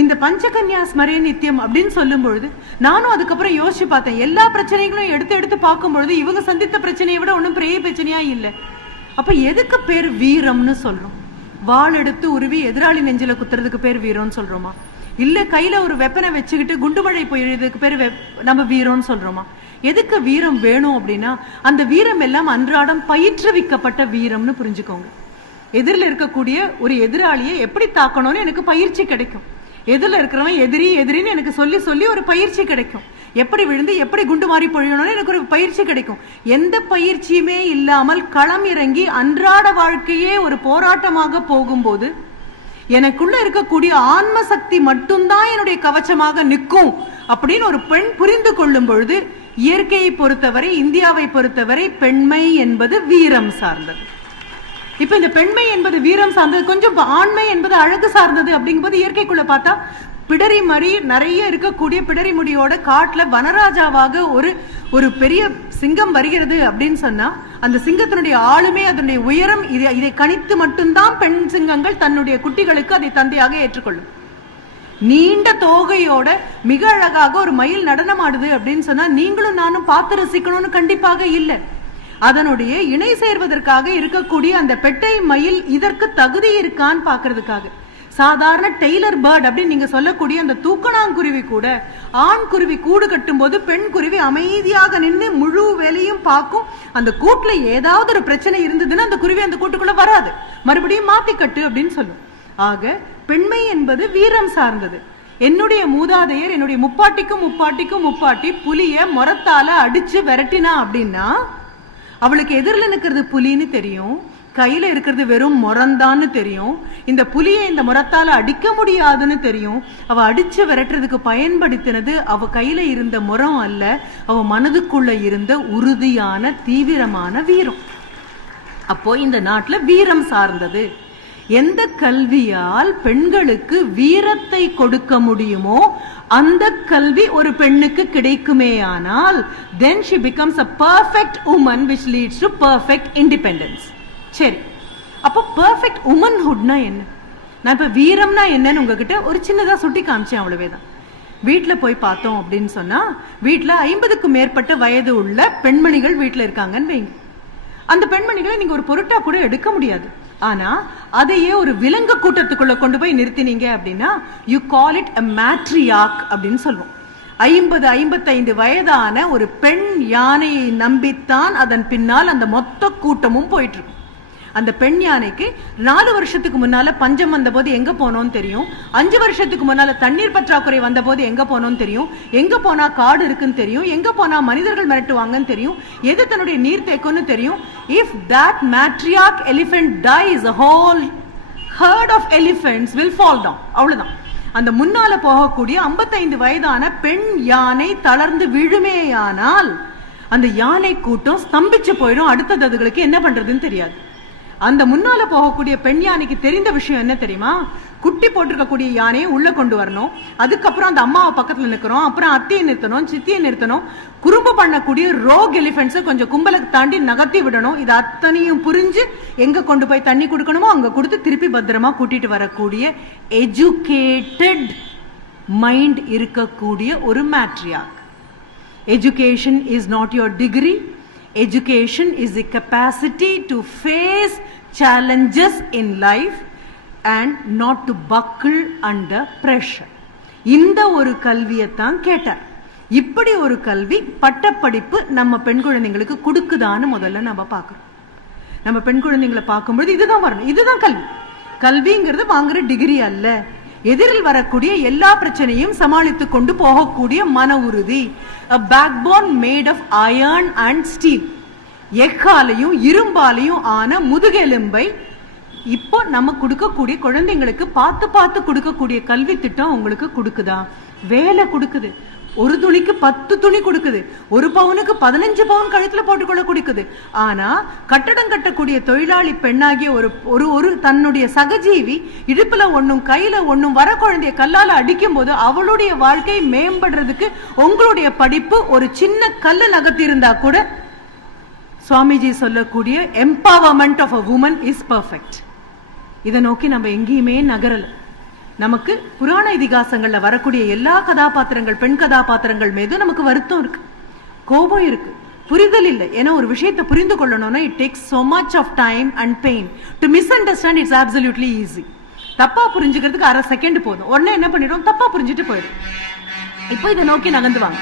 இந்த பஞ்சகன்யா ஸ்மரே நித்தியம் அப்படின்னு சொல்லும் பொழுது நானும் அதுக்கப்புறம் யோசிச்சு பார்த்தேன். எல்லா பிரச்சனைகளும் எடுத்து பார்க்கும் பொழுது இவங்க சந்தித்த பிரச்சனையை விட ஒன்றும் பெரிய பிரச்சனையா இல்லை. அப்ப எதுக்கு பேர் வீரம்னு சொல்றோம்? வாள் எடுத்து உருவி எதிராளி நெஞ்சில குத்துறதுக்கு பேர் வீரம்னு சொல்றோமா? இல்ல கையில ஒரு வெப்பனை வச்சுக்கிட்டு குண்டுமழை பொழியறதுக்கு பேர் நம்ம வீரம்னு சொல்றோமா? எதுக்கு வீரம் வேணும் அப்படின்னா, அந்த வீரம் எல்லாம் அன்றாடம் பயிற்றுவிக்கப்பட்ட வீரம்னு புரிஞ்சுக்கோங்க. எதிரில் இருக்கக்கூடிய ஒரு எதிராளியை எப்படி தாக்கணும்னு எனக்கு பயிற்சி கிடைக்கும். எதிரில் இருக்கிறவன் எதிரின்னு எனக்கு சொல்லி ஒரு பயிற்சி கிடைக்கும். எப்படி விழுந்து எப்படி குண்டு மாறி பொழியணும்னு எனக்கு ஒரு பயிற்சி கிடைக்கும். எந்த பயிற்சியுமே இல்லாமல் களம் இறங்கி அன்றாட வாழ்க்கையே ஒரு போராட்டமாக போகும்போது எனக்குள்ள இருக்கக்கூடிய ஆன்ம சக்தி மட்டும்தான் என்னுடைய கவச்சமாக நிற்கும் அப்படின்னு ஒரு பெண் புரிந்து கொள்ளும் பொழுது, இயற்கையை பொறுத்தவரை, இந்தியாவை பொறுத்தவரை பெண்மை என்பது வீரம் சார்ந்தது. இப்ப இந்த பெண்மை என்பது வீரம் சார்ந்தது, கொஞ்சம் ஆண்மை என்பது அழகு சார்ந்தது. அப்படிங்கும்போது இயற்கைக்குள்ள பார்த்தா பிடரி மறி நிறைய இருக்கக்கூடிய பிடரி முடியோட காட்டுல வனராஜாவாக ஒரு பெரிய சிங்கம் வருகிறது அப்படின்னு சொன்னா, அந்த சிங்கத்தினுடைய ஆளுமை, அதனுடைய உயரம், இதை கணித்து மட்டும்தான் பெண் சிங்கங்கள் தன்னுடைய குட்டிகளுக்கு அதை தந்தையாக ஏற்றுக்கொள்ளும். நீண்ட தோகையோட மிக அழகாக ஒரு மயில் நடனம் ஆடுது அப்படின்னு சொன்னா நீங்களும் நானும் பார்த்து ரசிக்கணும்னு கண்டிப்பாக இல்லை. அதனுடைய இணை சேர்வதற்காக இருக்கக்கூடிய அந்த பெட்டை மயில் இதற்கு தகுதி இருக்கான்னு பாக்குறதுக்காக. சாதாரண டெய்லர் பேர்ட் அப்படின்னு நீங்க சொல்லக்கூடிய அந்த தூக்கணாங்குருவி கூட, ஆண் குருவி கூடு கட்டும் போது பெண் குருவி அமைதியாக நின்று முழு வேலையும் பார்க்கும். அந்த கூட்டுல ஏதாவது ஒரு பிரச்சனை இருந்ததுன்னா அந்த குருவி அந்த கூட்டுக்குள்ள வராது, மறுபடியும் மாத்தி கட்டு அப்படின்னு சொல்லும். ஆக பெண்மை என்பது வீரம் சார்ந்தது. என்னுடைய மூதாதையர், என்னுடைய முப்பாட்டி புலிய மொரத்தால அடிச்சு விரட்டினா அப்படின்னா அவளுக்கு எதிரில் நிற்கிறது புலின்னு தெரியும், கையில இருக்கிறது வெறும் முரந்தான்னு தெரியும். இந்த புலியை இந்த முரத்தால அடிக்க முடியாதுன்னு தெரியும். அவ அடிச்சு விரட்டுறதுக்கு பயன்படுத்தினது அவ கையில இருந்த முரம் அல்ல, அவ மனதுக்குள்ள இருந்த உறுதியான தீவிரமான வீரம். அப்போ இந்த நாட்டுல வீரம் சார்ந்தது. எந்த கல்வியால் பெண்களுக்கு வீரத்தை கொடுக்க முடியுமோ அந்த கல்வி ஒரு பெண்ணுக்கு கிடைக்குமே ஆனால், then she becomes a perfect woman which leads to perfect independence. சரி, அப்போ perfect womanhoodனா என்ன? நான் இப்ப வீரம்னா என்னன்னு உங்ககிட்ட ஒரு சின்னதா சுட்டி காமிச்சேன், அவ்வளவேதான். வீட்டுல போய் பார்த்தோம் அப்படின்னு சொன்னா வீட்டுல 50க்கும் மேற்பட்ட வயது உள்ள பெண்மணிகள் வீட்டுல இருக்காங்கன்னு வைங்க. அந்த பெண்மணிகளை நீங்க ஒரு பொருட்டா கூட எடுக்க முடியாது. ஆனா அதையே ஒரு விலங்கு கூட்டத்துக்குள்ள கொண்டு போய் நிறுத்தினீங்க அப்படின்னா you call it a matriarch அப்படின்னு சொல்லுவோம். 50-55 வயதான ஒரு பெண் யானையை நம்பித்தான் அதன் பின்னால் அந்த மொத்த கூட்டமும் போயிட்டு இருக்கும். அந்த பெண் யானைக்கு 4 வருஷத்துக்கு முன்னால பஞ்சம் வந்த போது எங்க போனோம்னு தெரியும், 5 வருஷத்துக்கு முன்னால தண்ணீர் பற்றாக்குறை வந்த போது எங்க போனோம்னு தெரியும், எங்க போனா காடு இருக்குன்னு தெரியும், எங்க போனா மனிதர்கள் மிரட்டுவாங்கன்னு தெரியும், எது தன்னுடைய நீர் தேக்கும்னு தெரியும். If that matriarch elephant dies, a whole herd of elephants will fall down. அவ்வளவுதான். அந்த முன்னால போகக்கூடிய 55 வயதான பெண் யானை தளர்ந்து விழுமேயானால் அந்த யானை கூட்டம் ஸ்தம்பிச்சு போயிடும். அடுத்தது அதுகளுக்கு என்ன பண்றதுன்னு தெரியாது. அந்த முன்னால போகக்கூடிய பெண் யானைக்கு தெரிந்த விஷயம் என்ன தெரியுமா, குட்டி போட்டிருக்கக்கூடிய யானையை உள்ள கொண்டு வரணும், அதுக்கப்புறம் அந்த அம்மாவை பக்கத்துல நிற்கிறோம், அப்புறம் அத்தையை நிறுத்தணும், சித்தியை நிறுத்தணும், குறும்பு பண்ணக்கூடிய ரோக் எலிஃபென்ட்ஸை கொஞ்சம் கும்பலை தாண்டி நகர்த்தி விடணும். இது அத்தனையும் புரிஞ்சு எங்க கொண்டு போய் தண்ணி கொடுக்கணுமோ அங்க கொடுத்து திருப்பி பத்திரமா கூட்டிட்டு வரக்கூடிய எஜுகேட்டட் மைண்ட் இருக்கக்கூடிய ஒரு மேட்ரியார்க். Education is not your degree. Education is the capacity to face challenges in life and not to buckle under pressure. இந்த ஒரு கல்வியைத்தான் கேட்டார். இப்படி ஒரு கல்வி பட்டப்படிப்பு நம்ம பெண் குழந்தைங்களுக்கு கொடுக்குதான்னு முதல்ல நம்ம பார்க்கறோம். நம்ம பெண் குழந்தைங்களை பார்க்கும்போது இதுதான் வரணும். இதுதான் கல்வி. கல்விங்கிறது வாங்குற டிகிரி அல்ல. எதிரில் வரக்கூடிய எல்லா பிரச்சனையும் சமாளித்து கொண்டு போகக்கூடிய மன உறுதி. A backbone made of iron and steel. எக்காலையும் இரும்பாலையும் ஆன முதுகெலும்பை இப்போ நம்ம கொடுக்கக்கூடிய குழந்தைங்களுக்கு பார்த்து பார்த்து கொடுக்கக்கூடிய கல்வி திட்டம் உங்களுக்கு கொடுக்குதா? வேலை கொடுக்குது. ஒரு துணிக்கு 10 துணி கொடுக்குது. ஒரு பவுனுக்கு 15 பவுன் கழுத்துல போட்டுக்கொள்ள கொடுக்குது. ஆனா கட்டடம் கட்டக்கூடிய தொழிலாளி பெண்ணாகிய ஒரு தன்னுடைய சகஜீவி இடுப்புல ஒண்ணும் கையில ஒண்ணும் வர குழந்தைய கல்லால அடிக்கும் போது அவளுடைய வாழ்க்கை மேம்படுறதுக்கு உங்களுடைய படிப்பு ஒரு சின்ன கல்ல நகர்த்தி இருந்தா கூட சுவாமிஜி சொல்லக்கூடிய empowerment of a woman is perfect. இதை நோக்கி நம்ம எங்கேயுமே நகரல. நமக்கு புராண இதிகாசங்கள்ல வரக்கூடிய எல்லா கதாபாத்திரங்கள், பெண் கதாபாத்திரங்கள் மீது நமக்கு வருத்தம் இருக்கு, கோபம் இருக்கு, புரிதல் இல்லை. ஏன்னா ஒரு விஷயத்தை புரிந்து கொள்ளணும்னா it takes so much of time and pain. To misunderstand it's absolutely easy. தப்பா புரிஞ்சுக்கிறதுக்கு அரை செகண்ட் போதும். உடனே என்ன பண்ணிடும், தப்பா புரிஞ்சுட்டு போயிடும். இப்போ இதை நோக்கி நகர்ந்துவாங்க.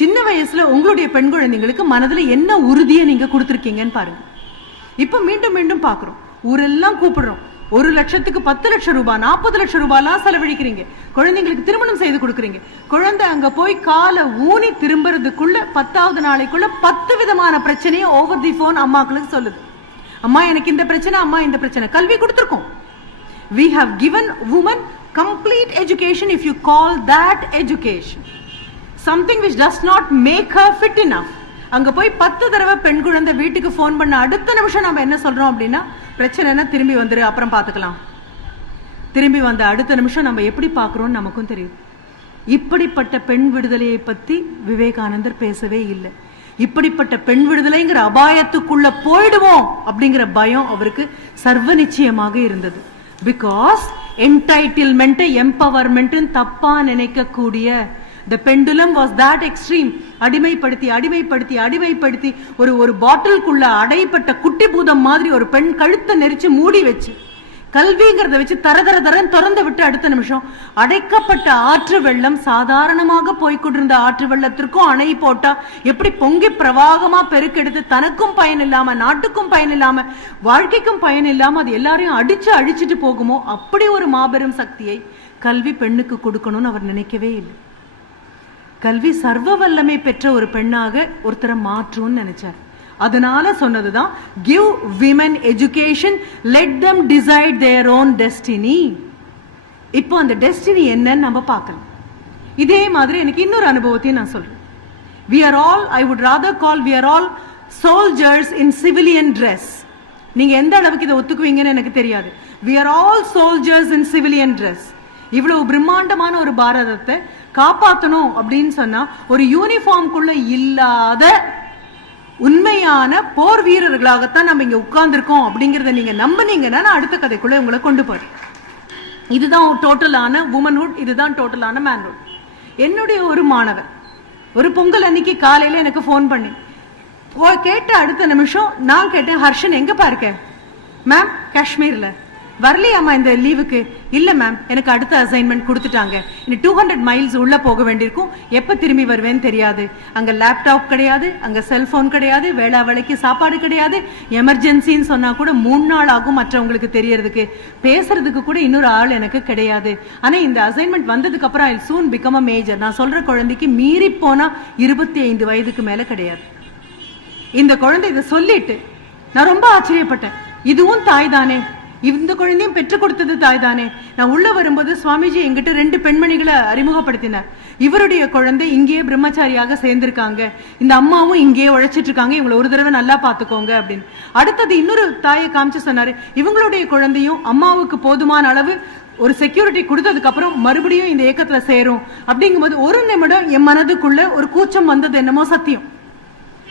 சின்ன வயசுல உங்களுடைய பெண் குழந்தைங்களுக்கு மனதுல என்ன உறுதியை நீங்க கொடுத்துருக்கீங்கன்னு பாருங்க. இப்ப மீண்டும் மீண்டும் பாக்குறோம், ஊரெல்லாம் கூப்பிடுறோம், 1 லட்சத்துக்கு 10 லட்சம் ரூபாய் 40 லட்சம் ரூபாய்லாம் செலவழிக்கிறீங்க, குழந்தைங்களுக்கு திருமணம் செய்து கொடுக்குறீங்க. குழந்தை அங்க போய் காலை ஊனி திரும்புறதுக்குள்ள 10வது நாளைக்குள்ள 10 விதமான பிரச்சனையை ஓவர் தி போன் அம்மாக்களுக்கு சொல்லுது. அம்மா எனக்கு இந்த பிரச்சனை, அம்மா இந்த பிரச்சனை. கல்வி கொடுத்துருக்கோம். We have given women complete education if you call that education. Something which does not make her fit enough. அங்க போய் 10 தடவை பெண் குழந்தை வீட்டுக்கு போன் பண்ண அடுத்த நிமிஷம் நம்ம என்ன சொல்றோம் அப்படின்னா, பிரச்சனைனா திரும்பி வந்துரு, அப்புறம் பார்த்துக்கலாம். திரும்பி வந்த அடுத்த நிமிஷம் நம்ம எப்படி பார்க்குறோம்னு நமக்கும் தெரியும். இப்படிப்பட்ட பெண் விடுதலையை பத்தி விவேகானந்தர் பேசவே இல்லை. இப்படிப்பட்ட பெண் விடுதலைங்கிற அபாயத்துக்குள்ள போயிடுவோம் அப்படிங்கிற பயம் அவருக்கு சர்வ நிச்சயமாக இருந்தது. பிகாஸ் என்டைட்டில்மெண்ட் எம்பவர்மெண்ட் தப்பா நினைக்கக்கூடிய the pendulum was that extreme. அடிமைப்படுத்தி அடிமைப்படுத்தி அடிமைப்படுத்தி ஒரு பாட்டிலுக்குள்ள அடைப்பட்ட குட்டி பூதம் மாதிரி ஒரு பெண் கழுத்தை நெரிச்சு மூடி வச்சு கல்விங்கிறத வச்சு தரதரன்னு திறந்து விட்டு அடுத்த நிமிஷம் அடைக்கப்பட்ட ஆற்று வெள்ளம், சாதாரணமாக போய்கொண்டிருந்த ஆற்று வெள்ளத்திற்கும் அணை போட்டா எப்படி பொங்கி பிரவாகமா பெருக்கெடுத்து தனக்கும் பயன் இல்லாம, நாட்டுக்கும் பயன் இல்லாம, வாழ்க்கைக்கும் பயன் இல்லாம அது எல்லாரையும் அழிச்சிட்டு போகுமோ அப்படி ஒரு மாபெரும் சக்தியை கல்வி பெண்ணுக்கு கொடுக்கணும்னு அவர் நினைக்கவே இல்லை. கல்வி சர்வ வல்லமை பெற்ற ஒரு பெண்ணாக ஒருத்தரை மாற்றும்னு நினைச்சார். அதனால சொன்னதுதான் give women education, let them decide their own destiny. இப்போ அந்த டெஸ்டினி என்னன்னு நம்ம பார்க்கலாம். இதே மாதிரி எனக்கு இன்னொரு அனுபவத்தையும் நான் சொல்றேன். we are all, I would rather call, we are all soldiers in civilian dress. நீங்க எந்த அளவுக்கு இதை ஒத்துக்குவீங்கன்னு எனக்கு தெரியாது. we are all soldiers in civilian dress. இவ்வளவு பிரம்மாண்டமான ஒரு பாரதத்தை காப்பாற்றணும் அப்படின்னு சொன்னா ஒரு யூனிஃபார்ம்குள்ள இல்லாத உண்மையான போர் வீரர்களாகத்தான் நம்ம இங்க உட்கார்ந்துருக்கோம் அப்படிங்கறத நீங்க நம்பினீங்கன்னா நான் அடுத்த கதைக்குள்ள உங்களை கொண்டு போறேன். இதுதான் டோட்டலான வுமன்ஹுட், இதுதான் டோட்டலான மேன்ஹுட். என்னுடைய ஒரு மாணவர் ஒரு பொங்கல் அன்னைக்கு காலையில எனக்கு போன் பண்ணி கேட்ட அடுத்த நிமிஷம் நான் கேட்டேன், ஹர்ஷன் எங்கப்பா இருக்க? மேம் காஷ்மீர்ல. வரலையாமா இந்த லீவுக்கு? இல்ல மேம், எனக்கு அடுத்த அசைன்மெண்ட் கொடுத்துட்டாங்க, இனி 200 மைல்ஸ் உள்ள போக வேண்டியிருக்கும், எப்ப திரும்பி வருவேன்னு தெரியாது, அங்க லேப்டாப் கிடையாது, அங்க செல்போன் கிடையாது, வேளா வேலைக்கு சாப்பாடு கிடையாது, எமர்ஜென்சின்னு சொன்னா கூட 3 நாள் ஆகும் மற்றவங்களுக்கு தெரியறதுக்கு, பேசுறதுக்கு கூட இன்னொரு ஆள் எனக்கு கிடையாது. ஆனா இந்த அசைன்மெண்ட் வந்ததுக்கு அப்புறம் ஐ சூன் பிகம் அ மேஜர். நான் சொல்ற குழந்தைக்கு மீறி போனா 25 வயதுக்கு மேல கிடையாது. இந்த குழந்தை இதை சொல்லிட்டு நான் ரொம்ப ஆச்சரியப்பட்டேன். இதுவும் தாய் தானே, இந்த குழந்தையும் பெற்றுக் கொடுத்தது தாய் தானே. நான் உள்ள வரும்போது சுவாமிஜி எங்கிட்ட 2 பெண்மணிகளை அறிமுகப்படுத்தினார். இவருடைய குழந்தை இங்கேயே பிரம்மச்சாரியாக சேர்ந்திருக்காங்க, இந்த அம்மாவும் இங்கேயே உழைச்சிட்டு இருக்காங்க, இவங்களை ஒரு தடவை நல்லா பாத்துக்கோங்க அப்படின்னு. அடுத்தது இன்னொரு தாயை காமிச்சு சொன்னாரு, இவங்களுடைய குழந்தையும் அம்மாவுக்கு போதுமான அளவு ஒரு செக்யூரிட்டி கொடுத்ததுக்கு அப்புறம் மறுபடியும் இந்த இயக்கத்துல சேரும். அப்படிங்கும்போது ஒரு நிமிடம் என் மனதுக்குள்ள ஒரு கூச்சம் வந்தது, என்னமோ சத்தியம்.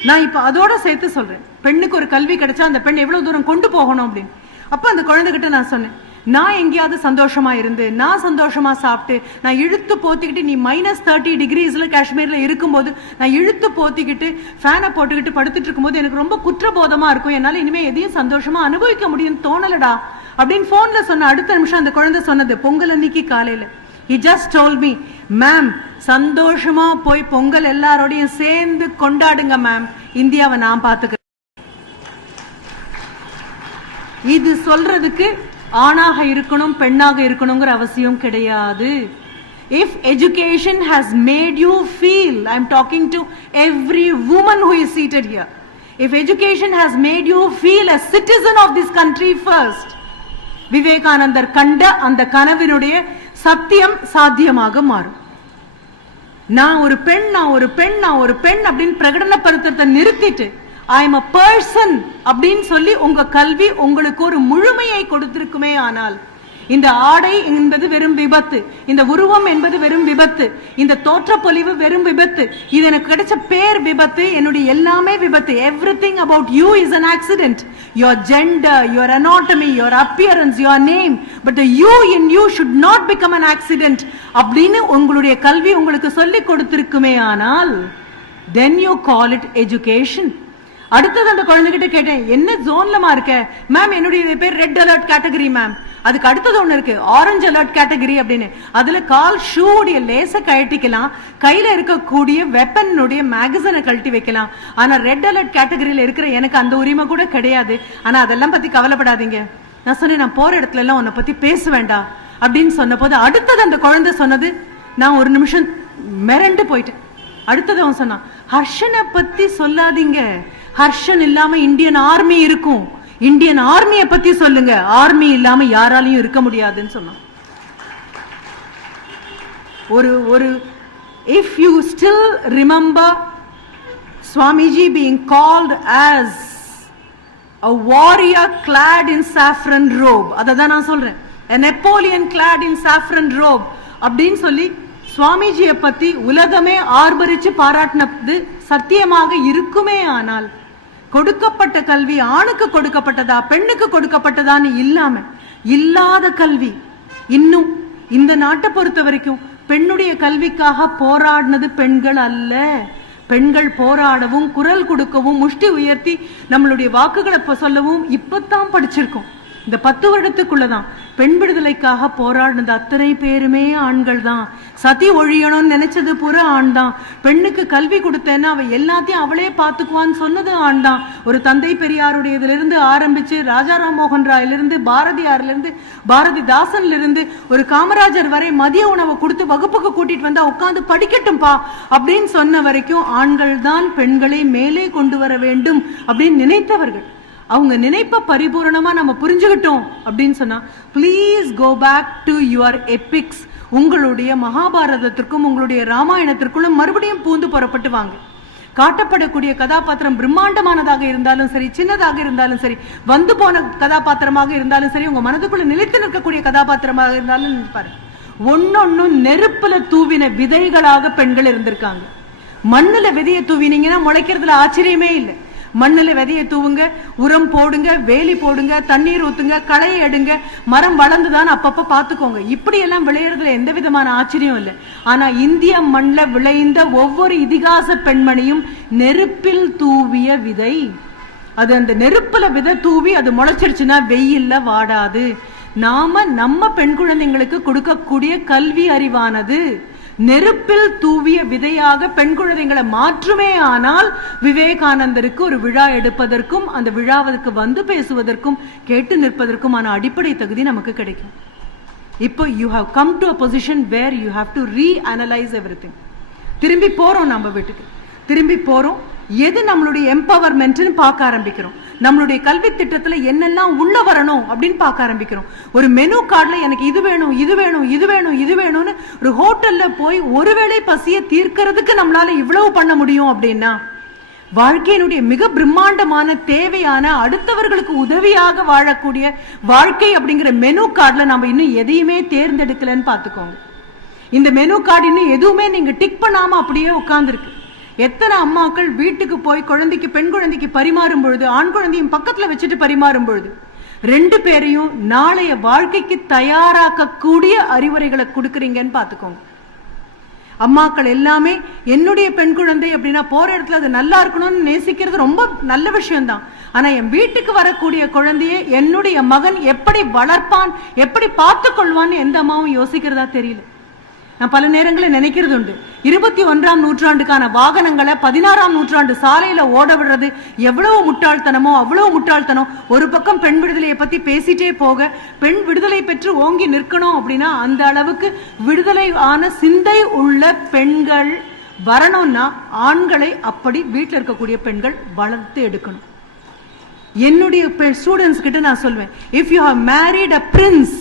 நான் இப்ப அதோட சேர்த்து சொல்றேன், பெண்ணுக்கு ஒரு கல்வி கிடைச்சா அந்த பெண் எவ்வளவு தூரம் கொண்டு போகணும் அப்படின்னு. அப்ப அந்த குழந்தைகிட்ட நான் சொன்னேன், நான் எங்கேயாவது சந்தோஷமா இருந்து, நான் சந்தோஷமா சாப்பிட்டு, நான் இழுத்து போத்திக்கிட்டு, நீ -30 டிகிரிஸ்ல காஷ்மீர்ல இருக்கும்போது நான் இழுத்து போத்திக்கிட்டு ஃபேனை போட்டுக்கிட்டு படுத்துட்டு இருக்கும்போது எனக்கு ரொம்ப குற்றபோதமா இருக்கும், என்னால இனிமே எதையும் சந்தோஷமா அனுபவிக்க முடியும்னு தோணலடா அப்படின்னு போன்ல சொன்ன அடுத்த நிமிஷம் அந்த குழந்தை சொன்னது, பொங்கல் அன்னைக்கு காலையில, he just told me, ma'am சந்தோஷமா போய் பொங்கல் எல்லாரோடையும் சேர்ந்து கொண்டாடுங்க மேம், இந்தியாவை நான் பாத்துக்கிறேன். இது சொல்றதுக்கு ஆணாக இருக்கணும் பெண்ணாக இருக்கணுங்கிற அவசியம் கிடையாது. If education has made you feel, I'm talking to every woman who is seated here, if education has made you feel a citizen of this country first, விவேகானந்தர் கண்ட அந்த கனவினுடைய சத்தியம் சாத்தியமாக மாறும். நான் ஒரு பெண், நான் ஒரு பெண், நான் ஒரு பெண் அப்படின்னு பிரகடனப்படுத்துறதை நிறுத்திட்டு ஐ எம் அ பர்சன் அப்படின்னு சொல்லி உங்க கல்வி உங்களுக்கு ஒரு முழுமையை கொடுத்திருக்குமே ஆனால், இந்த ஆடை என்பது வெறும் விபத்து, இந்த உருவம் என்பது வெறும் விபத்து, இந்த தோற்றப்பொலிவு வெறும் விபத்து, இது எனக்கு கிடைச்ச பேர் விபத்து, என்னுடைய எல்லாமே விபத்து. Everything about you is an accident. Your gender, your anatomy, your appearance, your name, but the you in you should not become an accident அப்படின்னு உங்களுடைய கல்வி உங்களுக்கு சொல்லி கொடுத்திருக்குமே ஆனால், then you call it education. அடுத்தது அந்த குழந்தைகிட்ட கேட்டேன், என்ன ஜோன்லமா இருக்க? மேம் என்னுடைய பேர் ரெட் அலர்ட் கேட்டகரி மேம். அதுக்கு அடுத்தது ஒண்ணு இருக்கு, ஆரஞ்சு அலர்ட் கேட்டகரி அப்படின்னு. அதுல கால் ஷூடைய லேச கழட்டிக்கலாம், கையில இருக்கக்கூடிய வெப்பனுடைய மேகசினை கழட்டி வைக்கலாம். ஆனா ரெட் அலர்ட் கேட்டகரியில இருக்கிற எனக்கு அந்த உரிமை கூட கிடையாது. ஆனா அதெல்லாம் பத்தி கவலைப்படாதீங்க. நான் சொன்னேன், நான் போற இடத்துல எல்லாம் உன்னை பத்தி பேச வேண்டாம் அப்படின்னு சொன்ன போது அடுத்தது அந்த குழந்தை சொன்னது, நான் ஒரு நிமிஷம் மிரண்டு போயிட்டேன். அடுத்தது அவன் சொன்னான், ஹர்ஷனை பத்தி சொல்லாதீங்க, ஹர்ஷன் இல்லாம இந்தியன் ஆர்மி இருக்கும், இந்தியன் ஆர்மியை பத்தி சொல்லுங்க, ஆர்மி இல்லாம யாராலையும் இருக்க முடியாதுன்னு சொன்னான். ஒரு if you still remember Swamiji being called as a warrior clad in saffron robe, அததான் நான் சொல்றேன், a Napoleon clad in saffron robe அப்படின்னு சொல்லி சுவாமிஜியை பத்தி உலகமே ஆர்ப்பரிச்சு பாராட்டினது சத்தியமாக இருக்குமே ஆனால், கொடுக்கப்பட்ட கல்வி ஆணுக்கு கொடுக்கப்பட்டதா பெண்ணுக்கு கொடுக்கப்பட்டதான்னு இல்லாம இல்லாத கல்வி, இன்னும் இந்த நாட்டை பொறுத்த வரைக்கும் பெண்ணுடைய கல்விக்காக போராடினது பெண்கள் அல்ல. பெண்கள் போராடவும் குரல் கொடுக்கவும் முஷ்டி உயர்த்தி நம்மளுடைய வாக்குகளை சொல்லவும் இப்பதான் படிச்சிருக்கோம். இந்த 10 வருடத்துக்குள்ளதான் பெண் விடுதலைக்காக போராடினது அத்தனை பேருமே ஆண்கள் தான். சதி ஒழியணும்னு நினைச்சது பூரா ஆண் தான். பெண்ணுக்கு கல்வி கொடுத்தேன்னா அவ எல்லாத்தையும் அவளே பார்த்துக்குவான்னு சொன்னது ஆண் தான். ஒரு தந்தை பெரியாருடைய இதிலிருந்து ஆரம்பிச்சு ராஜாராம் மோகன் ராயிலிருந்து பாரதியார்ல இருந்து பாரதிதாசன்ல இருந்து ஒரு காமராஜர் வரை மதிய உணவை கொடுத்து வகுப்புக்கு கூட்டிட்டு வந்தா உட்கார்ந்து படிக்கட்டும்பா அப்படின்னு சொன்ன வரைக்கும் ஆண்கள் தான் பெண்களை மேலே கொண்டு வர வேண்டும் அப்படின்னு நினைத்தவர்கள். அவங்க நினைப்ப பரிபூரணமா நம்ம புரிஞ்சுக்கிட்டோம் அப்படின்னு சொன்னா, please go back to your epics. உங்களுடைய மகாபாரதத்திற்கும் உங்களுடைய ராமாயணத்திற்குள்ளும் மறுபடியும் பூந்து புறப்பட்டு வாங்க. காட்டப்படக்கூடிய கதாபாத்திரம் பிரம்மாண்டமானதாக இருந்தாலும் சரி, சின்னதாக இருந்தாலும் சரி, வந்து போன கதாபாத்திரமாக இருந்தாலும் சரி, உங்க மனதுக்குள்ள நிலைத்து நிற்கக்கூடிய கதாபாத்திரமாக இருந்தாலும் பாரு, ஒன்னொன்னும் நெருப்புல தூவின விதைகளாக பெண்கள் இருந்திருக்காங்க. மண்ணுல விதையை தூவினீங்கன்னா முளைக்கிறதுல ஆச்சரியமே இல்லை. மண்ணில் விதையை தூவுங்க, உரம் போடுங்க, வேலி போடுங்க, தண்ணீர் ஊத்துங்க, களையை எடுங்க, மரம் வளர்ந்துதான் அப்பப்ப பார்த்துக்கோங்க. இப்படி எல்லாம் விளையறதுல எந்த விதமான ஆச்சரியம் இல்லை. ஆனா இந்திய மண்ணில் விளைந்த ஒவ்வொரு இதிகாச பெண்மணியும் நெருப்பில் தூவிய விதை. அது அந்த நெருப்புல விதை தூவி அது முளைச்சிருச்சுன்னா வெயில்ல வாடாது. நாம நம்ம பெண் குழந்தைங்களுக்கு கொடுக்கக்கூடிய கல்வி அறிவானது நெருப்பில் தூவிய விதையாக பெண் குழந்தைகளை மாற்றுமே. ஆனால் விவேகானந்தருக்கு ஒரு விழா எடுப்பதற்கும் அந்த விழாவிற்கு வந்து பேசுவதற்கும் கேட்டு நிற்பதற்குமான அடிப்படை தகுதி நமக்கு கிடைக்கும். இப்போ you have come to a position where you have to reanalyse everything. திரும்பி போறோம், நம்ம வீட்டுக்கு திரும்பி போறோம். எது நம்மளுடைய எம்பவர்மெண்ட்னு பார்க்க ஆரம்பிக்கிறோம். நம்மளுடைய கல்வி திட்டத்துல என்னெல்லாம் உள்ள வரணும் அப்படின்னு பார்க்க ஆரம்பிக்கிறோம். ஒரு மெனு கார்டுல எனக்கு இது வேணும், இது வேணும், இது வேணும், இது வேணும்னு ஒரு ஹோட்டல்ல போய் ஒருவேளை பசியை தீர்க்கிறதுக்கு நம்மளால இவ்வளவு பண்ண முடியும் அப்படின்னா, வாழ்க்கையினுடைய மிக பிரம்மாண்டமான தேவையான அடுத்தவர்களுக்கு உதவியாக வாழக்கூடிய வாழ்க்கை அப்படிங்கிற மெனு கார்டுல நம்ம இன்னும் எதையுமே தேர்ந்தெடுக்கலன்னு பார்த்துக்கோங்க. இந்த மெனு கார்டு இன்னும் எதுவுமே நீங்க டிக் பண்ணாம அப்படியே உட்கார்ந்துருக்கு. எத்தனை அம்மாக்கள் வீட்டுக்கு போய் குழந்தைக்கு, பெண் குழந்தைக்கு பரிமாறும் பொழுது, ஆண் குழந்தையும் பக்கத்துல வச்சுட்டு பரிமாறும் பொழுது, ரெண்டு பேரையும் நாளைய வாழ்க்கைக்கு தயாராக்கக்கூடிய அறிவுரைகளை கொடுக்குறீங்கன்னு பார்த்துக்கோங்க. அம்மாக்கள் எல்லாமே என்னுடைய பெண் குழந்தை அப்படின்னா போற இடத்துல அது நல்லா இருக்கணும்னு நேசிக்கிறது ரொம்ப நல்ல விஷயம்தான். ஆனா என் வீட்டுக்கு வரக்கூடிய குழந்தைய என்னுடைய மகன் எப்படி வளர்ப்பான், எப்படி பார்த்து கொள்வான்னு எந்த அம்மாவும் யோசிக்கிறதா தெரியல. நான் பல நேரங்களில் நினைக்கிறது உண்டு, 21ஆம் நூற்றாண்டுக்கான வாகனங்களை 16ஆம் நூற்றாண்டு சாலையில ஓட விடுறது எவ்வளவு முட்டாள்தனமோ அவ்வளவு முட்டாள்தனம். ஒரு பக்கம் பெண் விடுதலையை பத்தி பேசிட்டே போக, பெண் விடுதலை பெற்று ஓங்கி நிற்கணும் அப்படின்னா அந்த அளவுக்கு விடுதலை ஆன சிந்தை உள்ள பெண்கள் வரணும்னா ஆண்களை அப்படி வீட்டில் இருக்கக்கூடிய பெண்கள் வளர்த்து எடுக்கணும். என்னுடைய ஸ்டூடெண்ட்ஸ் கிட்ட நான் சொல்வேன், if you have married a prince,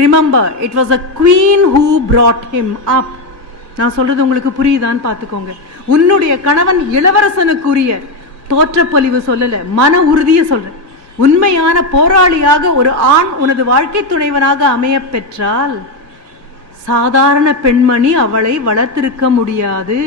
remember it was a queen who brought him up. நான் சொல்றது உங்களுக்கு புரியுதான்னு பார்த்துக்கோங்க. உன்னுடைய கணவன் இளவரசனுக்குரிய தோற்றப்பொலிவு சொல்லல, மன உறுதியை சொல்றேன். உண்மையான போராளியாக ஒரு ஆண் உனது வாழ்க்கை துணைவனாக அமைய பெற்றால் சாதாரண பெண்மணி அவளை வளர்த்திருக்க முடியாது.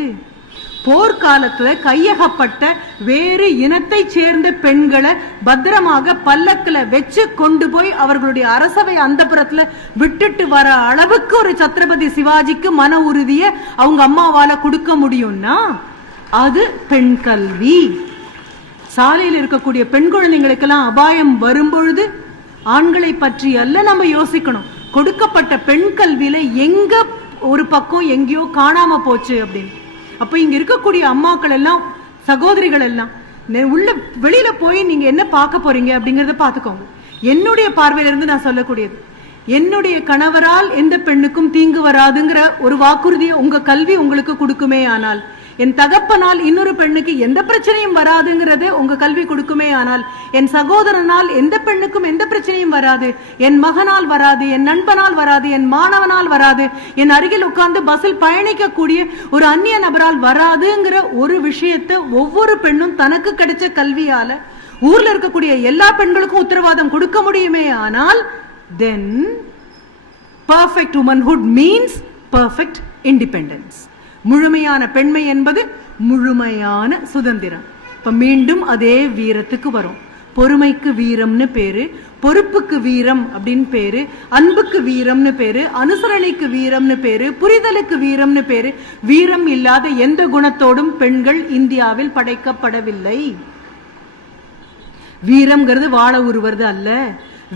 போர்க்காலத்துல கையகப்பட்ட வேறு இனத்தை சேர்ந்த பெண்களை பத்திரமாக பல்லக்குல வச்சு கொண்டு போய் அவர்களுடைய அரசவை அந்தப்புறத்துல விட்டுட்டு வர அளவுக்கு ஒரு சத்ரபதி சிவாஜிக்கு மன உறுதிய அவங்க அம்மாவால கொடுக்க முடியும்னா அது பெண் கல்வி. சாலையில் இருக்கக்கூடிய பெண் குழந்தைங்களுக்கெல்லாம் அபாயம் வரும்பொழுது ஆண்களை பற்றி அல்ல நம்ம யோசிக்கணும். கொடுக்கப்பட்ட பெண் கல்வியில எங்க ஒரு பக்கம் எங்கேயோ காணாம போச்சு அப்படின்னு. அப்ப இங்க இருக்கக்கூடிய அம்மாக்கள் எல்லாம், சகோதரிகள் எல்லாம் உள்ள வெளியில போய் நீங்க என்ன பார்க்க போறீங்க அப்படிங்கறத பாத்துக்கோங்க. என்னுடைய பார்வையில இருந்து நான் சொல்லக்கூடியது, என்னுடைய கணவரால் எந்த பெண்ணுக்கும் தீங்கு வராதுங்கிற ஒரு வாக்குறுதியை உங்க கல்வி உங்களுக்கு கொடுக்குமே ஆனால், என் தகப்பனால் இன்னொரு பெண்ணுக்கு எந்த பிரச்சனையும் வராதுங்கிறது உங்க கல்வி கொடுக்குமே ஆனால், என் சகோதரனால் எந்த பெண்ணுக்கும் எந்த பிரச்சனையும் வராது, என் மகனால் வராது, என் நண்பனால் வராது, என் மாணவனால் வராது, என் அருகில் உட்கார்ந்து பஸ்ஸில் பயணிக்கக்கூடிய ஒரு அந்நிய நபரால் வராதுங்கிற ஒரு விஷயத்தை ஒவ்வொரு பெண்ணும் தனக்கு கிடைச்ச கல்வியால ஊர்ல இருக்கக்கூடிய எல்லா பெண்களுக்கும் உத்தரவாதம் கொடுக்க முடியுமே ஆனால், then perfect womanhood means perfect independence. முழுமையான பெண்மை என்பது முழுமையான சுதந்திரம். இப்ப மீண்டும் அதே வீரத்துக்கு வரும். பொறுமைக்கு வீரம்னு பேரு, பொறுப்புக்கு வீரம் அப்படின்னு பேரு, அன்புக்கு வீரம்னு பேரு, அனுசரணைக்கு வீரம்னு பேரு, புரிதலுக்கு வீரம்னு பேரு. வீரம் இல்லாத எந்த குணத்தோடும் பெண்கள் இந்தியாவில் படைக்கப்படவில்லை. வீரம்ங்கிறது வாழ உருவது அல்ல.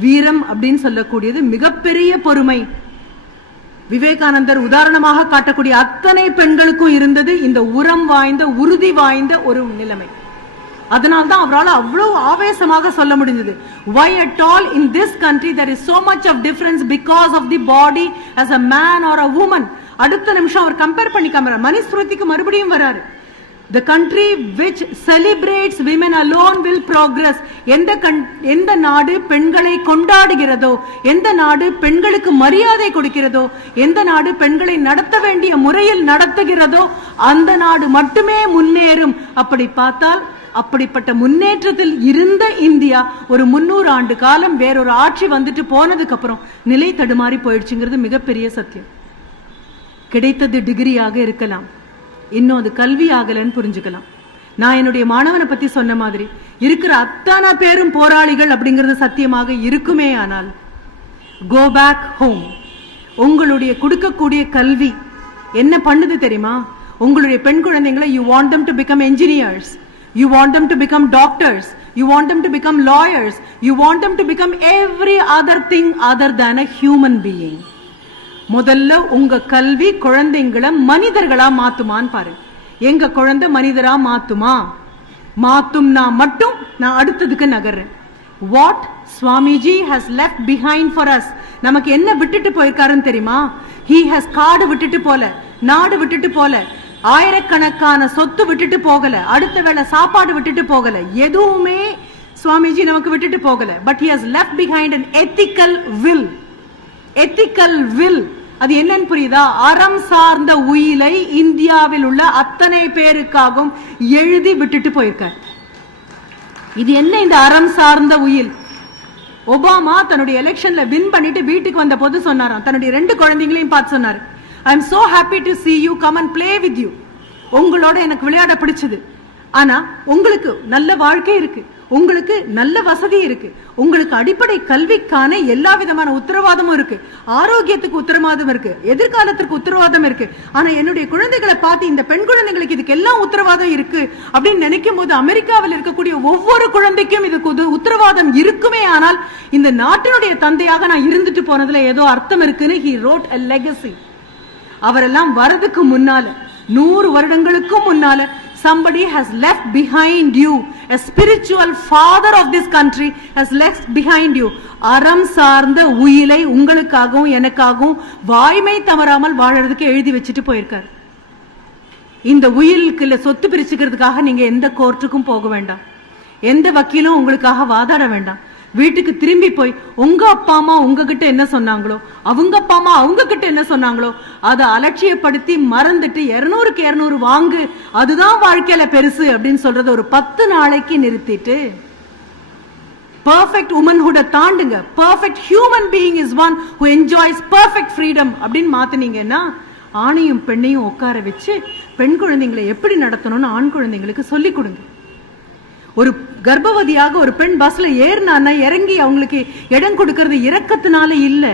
வீரம் அப்படின்னு சொல்லக்கூடியது மிகப்பெரிய பொறுமை. விவேகானந்தர் உதாரணமாக காட்டக்கூடிய அத்தனை பெண்களுக்கும் இருந்தது இந்த உரம் வாய்ந்த, உறுதி வாய்ந்த ஒரு நிலைமை. அதனால்தான் அவரால் அவ்வளவு ஆவேசமாக சொல்ல முடிந்தது, why at all in this country there is so much of difference because of the body as a man or a woman. அடுத்த நிமிஷம் அவர் கம்பேர் பண்ணி மனுஸ்மிருதிக்கு மறுபடியும் வராரு. The country which celebrates women alone will progress. எந்த நாடு பெண்களை கொண்டாடுகிறதோ, எந்த நாடு பெண்களுக்கு மரியாதை கொடுக்கிறதோ, எந்த நாடு பெண்களை நடத்த வேண்டிய முறையில் நடத்துகிறதோ அந்த நாடு மட்டுமே முன்னேறும். அப்படி பார்த்தால் அப்படிப்பட்ட முன்னேற்றத்தில் இருந்த இந்தியா ஒரு 300 ஆண்டு காலம் வேறொரு ஆட்சி வந்துட்டு போனதுக்கு அப்புறம் நிலை தடுமாறி போயிடுச்சுங்கிறது மிகப்பெரிய சத்தியம். கிடைத்தது டிகிரியாக இருக்கலாம், இன்னும் அது கல்வி ஆகலன்னு புரிஞ்சுக்கலாம். நான் என்னுடைய மாணவனை பத்தி சொன்ன மாதிரி இருக்கிற அத்தனை பேரும் போராளிகள் அப்படிங்கிறது சத்தியமாக இருக்குமே. ஆனால் கோ பேக் ஹோம். உங்களுடைய கொடுக்கக்கூடிய கல்வி என்ன பண்ணுது தெரியுமா? உங்களுடைய பெண் குழந்தைங்களை you want them to become engineers, you want them to become doctors, you want them to become lawyers, you want them to become every other thing other than a human being. முதல்ல உங்க கல்வி குழந்தைங்களை மனிதர்களா மாத்துமான்னு பாரு. எங்க குழந்தை மனிதரா மாத்துமா? மாத்தும்னா மட்டும் நான் அடுத்ததுக்கு நகர்றேன். What Swamiji has left behind for us. நமக்கு என்ன விட்டுட்டு போயிருக்காருன்னு தெரியுமா? He has காடு விட்டுட்டு போல, நாடு விட்டுட்டு போல, ஆயிரக்கணக்கான சொத்து விட்டுட்டு போகல, அடுத்த வேளை சாப்பாடு விட்டுட்டு போகல, எதுவுமே சுவாமிஜி நமக்கு விட்டுட்டு போகல. But he has left behind an ethical will. ethical will அது என்னன்னு புரியுதா? அறம் சார்ந்த உயிலை இந்தியாவில் உள்ள அத்தனை பேருக்காகவும் எழுதி விட்டுட்டு போயிருக்கார். இது என்ன இந்த அறம் சார்ந்த உயில்? ஒபாமா தன்னுடைய எலெக்ஷன்ல வின் பண்ணிட்டு வீட்டுக்கு வந்த போது சொன்னாராம், தன்னுடைய 2 குழந்தைகளையும் பார்த்து சொன்னாரு, I am so happy to see you, come and play with you. உங்களோட எனக்கு விளையாட பிடிச்சது. ஆனா உங்களுக்கு நல்ல வாழ்க்கை இருக்கு, உங்களுக்கு நல்ல வசதி இருக்கு, உங்களுக்கு அடிப்படை கல்விக்கான எல்லா விதமான உத்தரவாதமும் இருக்கு, ஆரோக்கியத்துக்கு உத்தரவாதம் இருக்கு, எதிர்காலத்திற்கு உத்தரவாதம் இருக்கு. ஆனா என்னுடைய குழந்தைகளை பார்த்து இந்த பெண் குழந்தைகளுக்கு இதுக்கு எல்லாம் உத்தரவாதம் இருக்கு அப்படின்னு நினைக்கும் போது அமெரிக்காவில் இருக்கக்கூடிய ஒவ்வொரு குழந்தைக்கும் இதுக்கு உத்தரவாதம் இருக்குமே. ஆனால் இந்த நாட்டினுடைய தந்தையாக நான் இருந்துட்டு போனதுல ஏதோ அர்த்தம் இருக்குன்னு he wrote a legacy. அவரெல்லாம் வரதுக்கு முன்னால 100 வருடங்களுக்கும் முன்னால somebody has left behind you, a spiritual father of this country has left behind you. அறம் சார்ந்த உயிலை உங்களுக்காகவும் எனக்காகவும் வாய்மை தவறாமல் வாழறதுக்கு எழுதி வச்சுட்டு போயிருக்கார். இந்த உயிலுக்குள்ள சொத்து பிரிச்சுக்கிறதுக்காக நீங்க எந்த கோர்ட்டுக்கும் போக வேண்டாம், எந்த வக்கீலும் உங்களுக்காக வாதாட வேண்டாம். வீட்டுக்கு திரும்பி போய் உங்க அப்பா அம்மா உங்ககிட்ட என்ன சொன்னாங்களோ, அவங்க அப்பா அம்மா அவங்க கிட்ட என்ன சொன்னாங்களோ அதை அலட்சியப்படுத்தி மறந்துட்டு 200க்கு 200 வாங்கு, அதுதான் வாழ்க்கையில பெருசு அப்படின்னு சொல்றத ஒரு 10 நாளைக்கு நிறுத்திட்டு perfect womanhood தாண்டுங்க. perfect human being is one who enjoys perfect freedom அப்படின்னு மாத்துனீங்கன்னா ஆணையும் பெண்ணையும் உட்கார வச்சு பெண் குழந்தைங்களை எப்படி நடத்தணும்னு ஆண் குழந்தைங்களுக்கு சொல்லி கொடுங்க. ஒரு கர்ப்பவதியாக ஒரு பெண் பஸ்ல ஏறினா இறங்கி அவங்களுக்கு இடம் கொடுக்கிறது இரக்கத்தினால இல்ல,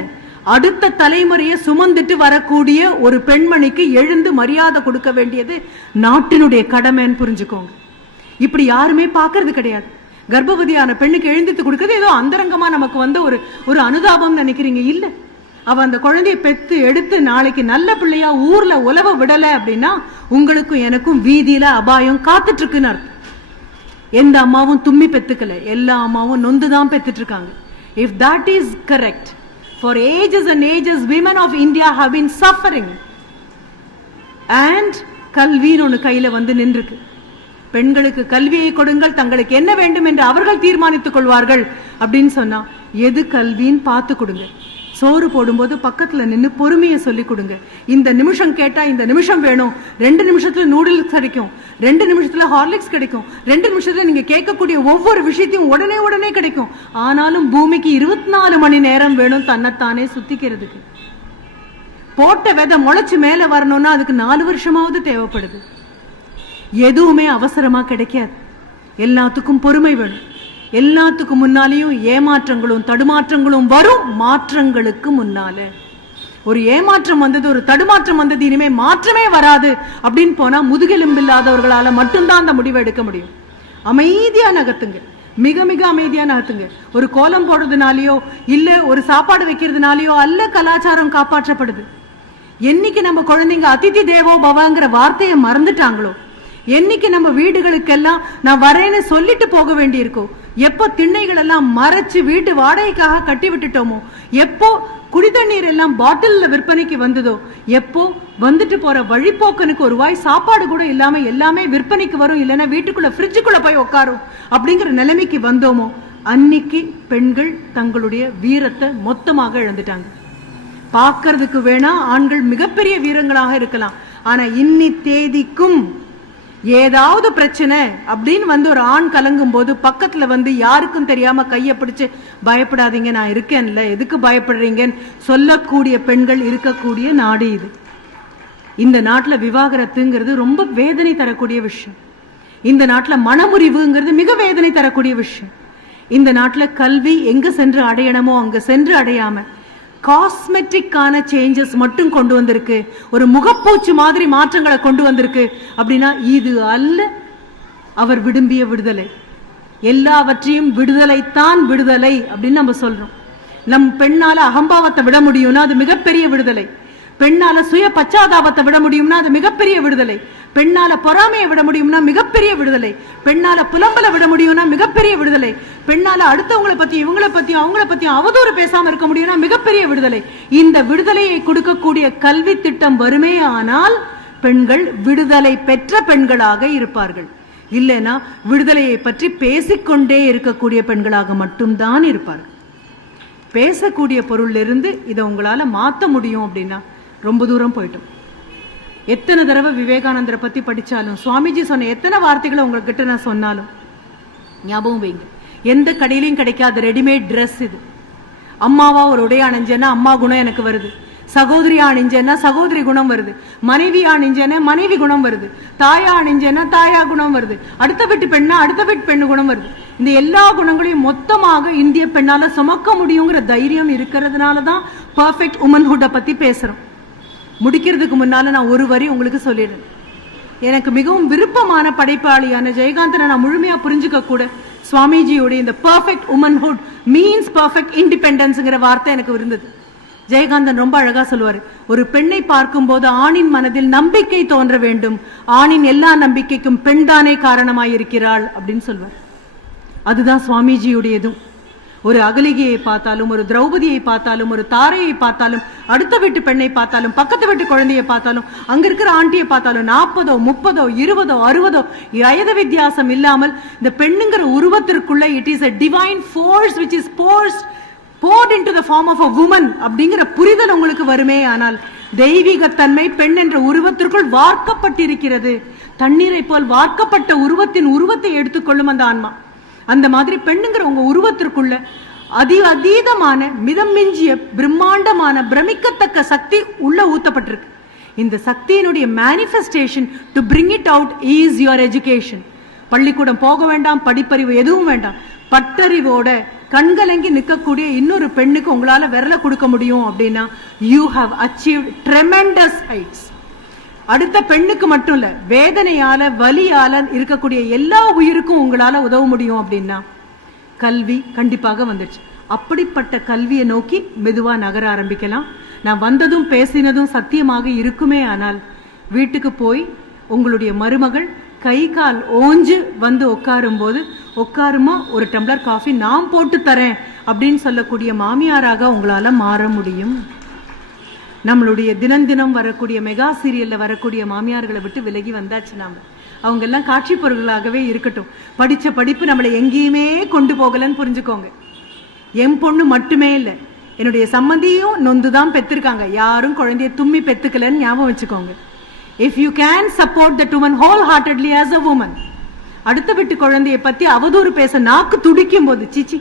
அடுத்த தலைமுறையை சுமந்துட்டு வரக்கூடிய ஒரு பெண்மணிக்கு எழுந்து மரியாதை கொடுக்க வேண்டியது நாட்டினுடைய கடமைன்னு புரிஞ்சுக்கோங்க. இப்படி யாருமே பாக்குறது கிடையாது. கர்ப்பவதியான பெண்ணுக்கு எழுந்திட்டு கொடுக்கிறது ஏதோ அந்தரங்கமா நமக்கு வந்து ஒரு அனுதாபம் நினைக்கிறீங்க. இல்ல, அவ அந்த குழந்தைய பெத்து எடுத்து நாளைக்கு நல்ல பிள்ளையா ஊர்ல உலவ விடல அப்படின்னா உங்களுக்கும் எனக்கும் வீதியில அபாயம் காத்துட்டு இருக்குன்னு அர்த்தம். எந்த அம்மாவும் தும்மி பெத்துக்கல, எல்லா அம்மாவும் நொந்துதான் பெத்துட்டு இருக்காங்க. If that is correct, for ages and ages women of India have been suffering. And கல்வின்னு ஒன்று கையில வந்து நின்றுக்கு. பெண்களுக்கு கல்வியை கொடுங்கள், தங்களுக்கு என்ன வேண்டும் என்று அவர்கள் தீர்மானித்துக் கொள்வார்கள் அப்படின்னு சொன்னா எது கல்வின்னு பார்த்து கொடுங்க. சோறு போடும்போது பக்கத்துல நின்று பொறுமையை சொல்லி கொடுங்க. இந்த நிமிஷம் கேட்டா இந்த நிமிஷம் வேணும், 2 நிமிஷத்துல நூடுல்ஸ் கிடைக்கும், 2 நிமிஷத்துல ஹார்லிக்ஸ் கிடைக்கும், 2 நிமிஷத்துல நீங்க கேட்கக்கூடிய ஒவ்வொரு விஷயத்தையும் உடனே கிடைக்கும். ஆனாலும் பூமிக்கு 24 மணி நேரம் வேணும் தன்னைத்தானே சுத்திக்கிறதுக்கு. போட்ட விதை முளைச்சு மேல வரணும்னா அதுக்கு 4 வருஷமாவது தேவைப்படுது. எதுவுமே அவசரமா கிடைக்காது, எல்லாத்துக்கும் பொறுமை வேணும். எல்லாத்துக்கும் முன்னாலேயும் ஏமாற்றங்களும் தடுமாற்றங்களும் வரும். மாற்றங்களுக்கு முன்னால ஒரு ஏமாற்றம் வந்தது, ஒரு தடுமாற்றம் வந்தது, இனிமே மாற்றமே வராது அப்படின்னு போனா முதுகெலும்பு இல்லாதவர்களால மட்டும்தான் அந்த முடிவை எடுக்க முடியும். அமைதியா நகர்த்துங்க, மிக மிக அமைதியா நகர்த்துங்க. ஒரு கோலம் போடுறதுனாலயோ இல்ல ஒரு சாப்பாடு வைக்கிறதுனாலயோ அல்ல கலாச்சாரம் காப்பாற்றப்படுது. என்னைக்கு நம்ம குழந்தைங்க அதிதி தேவோ பவங்கிற வார்த்தையை மறந்துட்டாங்களோ, என்னைக்கு நம்ம வீடுகளுக்கெல்லாம் நான் வரேன்னு சொல்லிட்டு போக வேண்டியிருக்கோ, எப்போ திண்ணைகள் எல்லாம் மறைச்சு வீட்டு வாடகைக்காக கட்டி விட்டுட்டோமோ, எப்போ குடிதண்ணீர் எல்லாம் பாட்டில்ல விற்பனைக்கு வந்ததோ, எப்போ வந்துட்டு போற வழிபோக்கனுக்கு ஒரு வாய் சாப்பாடு கூட இல்லாம எல்லாமே விற்பனைக்கு வரும், இல்லைன்னா வீட்டுக்குள்ள ஃப்ரிட்ஜுக்குள்ள போய் உட்காரும் அப்படிங்கிற நிலைமைக்கு வந்தோமோ, அன்னைக்கு பெண்கள் தங்களுடைய வீரத்தை மொத்தமாக இழந்துட்டாங்க. பார்க்கறதுக்கு வேணா ஆண்கள் மிகப்பெரிய வீரங்களாக இருக்கலாம், ஆனா இன்னி தேதிக்கும் ஏதாவது பிரச்சனை அப்படின்னு வந்து ஒரு ஆண் கலங்கும் போது பக்கத்துல வந்து யாருக்கும் தெரியாம கைய பிடிச்சு பயப்படாதீங்க நான் இருக்கேன்ல, எதுக்கு பயப்படுறீங்கன்னு சொல்லக்கூடிய பெண்கள் இருக்கக்கூடிய நாடு இது. இந்த நாட்டுல விவாகரத்துங்கிறது ரொம்ப வேதனை தரக்கூடிய விஷயம். இந்த நாட்டுல மனமுறிவுங்கிறது மிக வேதனை தரக்கூடிய விஷயம். இந்த நாட்டுல கல்வி எங்க சென்று அடையணுமோ அங்க சென்று அடையாம காஸ்மெட்டிக்கான சேஞ்சஸ் மட்டும் கொண்டு வந்திருக்கு, ஒரு முகப்பூச்சு மாதிரி மாற்றங்களை கொண்டு வந்திருக்கு. அப்படின்னா இது அல்ல அவர் விரும்பிய விடுதலை. எல்லாவற்றையும் விடுதலைத்தான் விடுதலை அப்படின்னு நம்ம சொல்றோம். நம் பெண்ணால அகம்பாவத்தை விட முடியும்னா அது மிகப்பெரிய விடுதலை. பெண்ணால சுய பச்சாதாபத்தை விட முடியும்னா அது மிகப்பெரிய விடுதலை. பெண்ணால பொறாமையை விட முடியும்னா மிகப்பெரிய விடுதலை. பெண்ணால புலம்பல விட முடியும்னா மிகப்பெரிய விடுதலை. பெண்ணால அடுத்தவங்களை பத்தி இவங்களை பத்தி அவங்கள பத்தி அவதூறு பேசாம இருக்க முடியும்னா மிகப்பெரிய விடுதலை. இந்த விடுதலையை கொடுக்கக்கூடிய கல்வி திட்டம் வருமே ஆனால் பெண்கள் விடுதலை பெற்ற பெண்களாக இருப்பார்கள். இல்லைன்னா விடுதலையை பற்றி பேசிக்கொண்டே இருக்கக்கூடிய பெண்களாக மட்டும்தான் இருப்பார்கள். பேசக்கூடிய பொருள் இருந்து இதை உங்களால மாற்ற முடியும் அப்படின்னா ரொம்ப தூரம் போயிட்டோம். எத்தனை தடவை விவேகானந்தரை பத்தி படிச்சாலும், சுவாமிஜி சொன்ன எத்தனை வார்த்தைகளை உங்ககிட்ட நான் சொன்னாலும் ஞாபகம் வைங்க, எந்த கடையிலையும் கிடைக்காத ரெடிமேட் ட்ரெஸ் இது. அம்மாவா ஒரு உடைய அணிஞ்சேன்னா அம்மா குணம் எனக்கு வருது, சகோதரியா அணிஞ்சேன்னா சகோதரி குணம் வருது, மனைவியா அணிஞ்சேன்னா மனைவி குணம் வருது, தாயா அணிஞ்சேன்னா தாயா குணம் வருது, அடுத்த வீட்டு பெண்ணா அடுத்த வீட்டு பெண்ணு குணம் வருது. இந்த எல்லா குணங்களையும் மொத்தமாக இந்திய பெண்ணால சுமக்க முடியுங்கிற தைரியம் இருக்கிறதுனாலதான் பர்ஃபெக்ட் உமன்ஹுட்டை பத்தி பேசுறோம். முடிக்கிறதுக்கு முன்னால நான் ஒரு வரி உங்களுக்கு சொல்லிடுறேன். எனக்கு மிகவும் விருப்பமான படைப்பாளியான ஜெயகாந்தனை நான் முழுமையா புரிஞ்சுக்க கூட சுவாமிஜியோட இந்த பர்ஃபெக்ட் உமன்ஹுட் மீன்ஸ் பர்ஃபெக்ட் இண்டிபெண்டன்ஸ்ங்கிற வார்த்தை எனக்கு இருந்தது. ஜெயகாந்தன் ரொம்ப அழகா சொல்லுவாரு, ஒரு பெண்ணை பார்க்கும் போது ஆணின் மனதில் நம்பிக்கை தோன்ற வேண்டும், ஆணின் எல்லா நம்பிக்கைக்கும் பெண் தானே காரணமாயிருக்கிறாள் அப்படின்னு சொல்வார். அதுதான் சுவாமிஜியுடையதும். ஒரு அகலிகையை பார்த்தாலும், ஒரு திரௌபதியை பார்த்தாலும், ஒரு தாரையை பார்த்தாலும், அடுத்த வீட்டு பெண்ணை பார்த்தாலும், பக்கத்து வீட்டு குழந்தையை பார்த்தாலும், அங்க இருக்கிற ஆண்டியை பார்த்தாலும் 40, 30, 20, 60 வயது வித்தியாசம் இல்லாமல் இந்த பெண்ணுங்கிற உருவத்திற்குள்ள it is a divine force which is poured into the form of a woman அப்படிங்கிற புரிதல் உங்களுக்கு வருமே ஆனால் தெய்வீகத்தன்மை பெண் என்ற உருவத்திற்குள் வார்க்கப்பட்டிருக்கிறது. தண்ணீரை போல் வார்க்கப்பட்ட உருவத்தின் உருவத்தை எடுத்துக்கொள்ளும் அந்த ஆன்மா. அந்த மாதிரி பெண்ணுங்கிற உங்க உருவத்திற்குள்ள அதீதமான மிதம் மிஞ்சிய பிரம்மாண்டமான பிரமிக்கத்தக்க சக்தி உள்ள ஊத்தப்பட்டிருக்கு. இந்த சக்தியினுடைய manifestation to bring it out is your education. பள்ளிக்கூடம் போக வேண்டாம், படிப்பறிவு எதுவும் வேண்டாம், பட்டறிவோட கண்கலங்கி நிற்கக்கூடிய இன்னொரு பெண்ணுக்கு உங்களால விரல கொடுக்க முடியும் அப்படின்னா you have achieved tremendous heights. அடுத்த பெண்ணுக்கு மட்டும் இல்ல, வேதனையால வலியால இருக்கக்கூடிய எல்லா உயிருக்கும் உங்களால உதவ முடியும் அப்படின்னா கல்வி கண்டிப்பாக வந்துடுச்சு. அப்படிப்பட்ட கல்வியை நோக்கி மெதுவா நகர ஆரம்பிக்கலாம். நான் வந்ததும் பேசினதும் சத்தியமாக இருக்குமே ஆனால் வீட்டுக்கு போய் உங்களுடைய மருமகள் கை கால் ஓஞ்சு வந்து உட்காரும் போது உட்காருமா ஒரு டம்ளர் காஃபி நான் போட்டு தரேன் அப்படின்னு சொல்லக்கூடிய மாமியாராக உங்களால மாற முடியும். நம்மளுடைய தினம் தினம் வரக்கூடிய மெகா சீரியல்ல வரக்கூடிய மாமியார்களை விட்டு விலகி வந்தாச்சு. நாம அவங்க எல்லாம் காட்சி பொருள்களாகவே இருக்கட்டும். படிச்ச படிப்பு நம்மளை எங்கேயுமே கொண்டு போகலன்னு புரிஞ்சுக்கோங்க. என் பொண்ணு மட்டுமே இல்லை, என்னுடைய சம்மந்தியும் நொந்துதான் பெற்றிருக்காங்க. யாரும் குழந்தைய தும்மி பெத்துக்கலன்னு ஞாபகம் வச்சுக்கோங்க. If you can support that woman wholeheartedly as a woman, அடுத்த வீட்டு குழந்தைய பத்தி அவதூறு பேச நாக்கு துடிக்கும் போது சீச்சி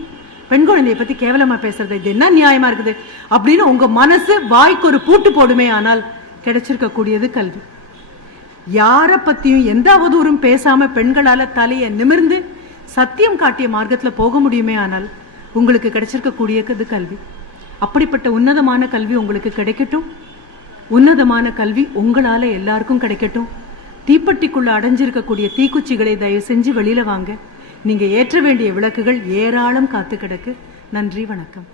பெண் குழந்தைய பத்தி கேவலமா பேசுறது இது என்ன நியாயமா இருக்குது அப்படின்னு உங்க மனசு வாய்க்கு ஒரு பூட்டு போடுமே ஆனால் கிடைச்சிருக்க கூடியது கல்வி. யார பத்தியும் எந்த அவதூறும் பேசாம பெண்களால தலையை நிமிர்ந்து சத்தியம் காட்டிய மார்க்கத்துல போக முடியுமே ஆனால் உங்களுக்கு கிடைச்சிருக்க கூடியது கல்வி. அப்படிப்பட்ட உன்னதமான கல்வி உங்களுக்கு கிடைக்கட்டும். உன்னதமான கல்வி உங்களால எல்லாருக்கும் கிடைக்கட்டும். தீப்பெட்டிக்குள்ள அடைஞ்சிருக்கக்கூடிய தீக்குச்சிகளை தயவு செஞ்சு வெளியில வாங்க. நீங்க ஏற்ற வேண்டிய விளக்குகள் ஏராளம் காத்து கிடக்கு. நன்றி, வணக்கம்.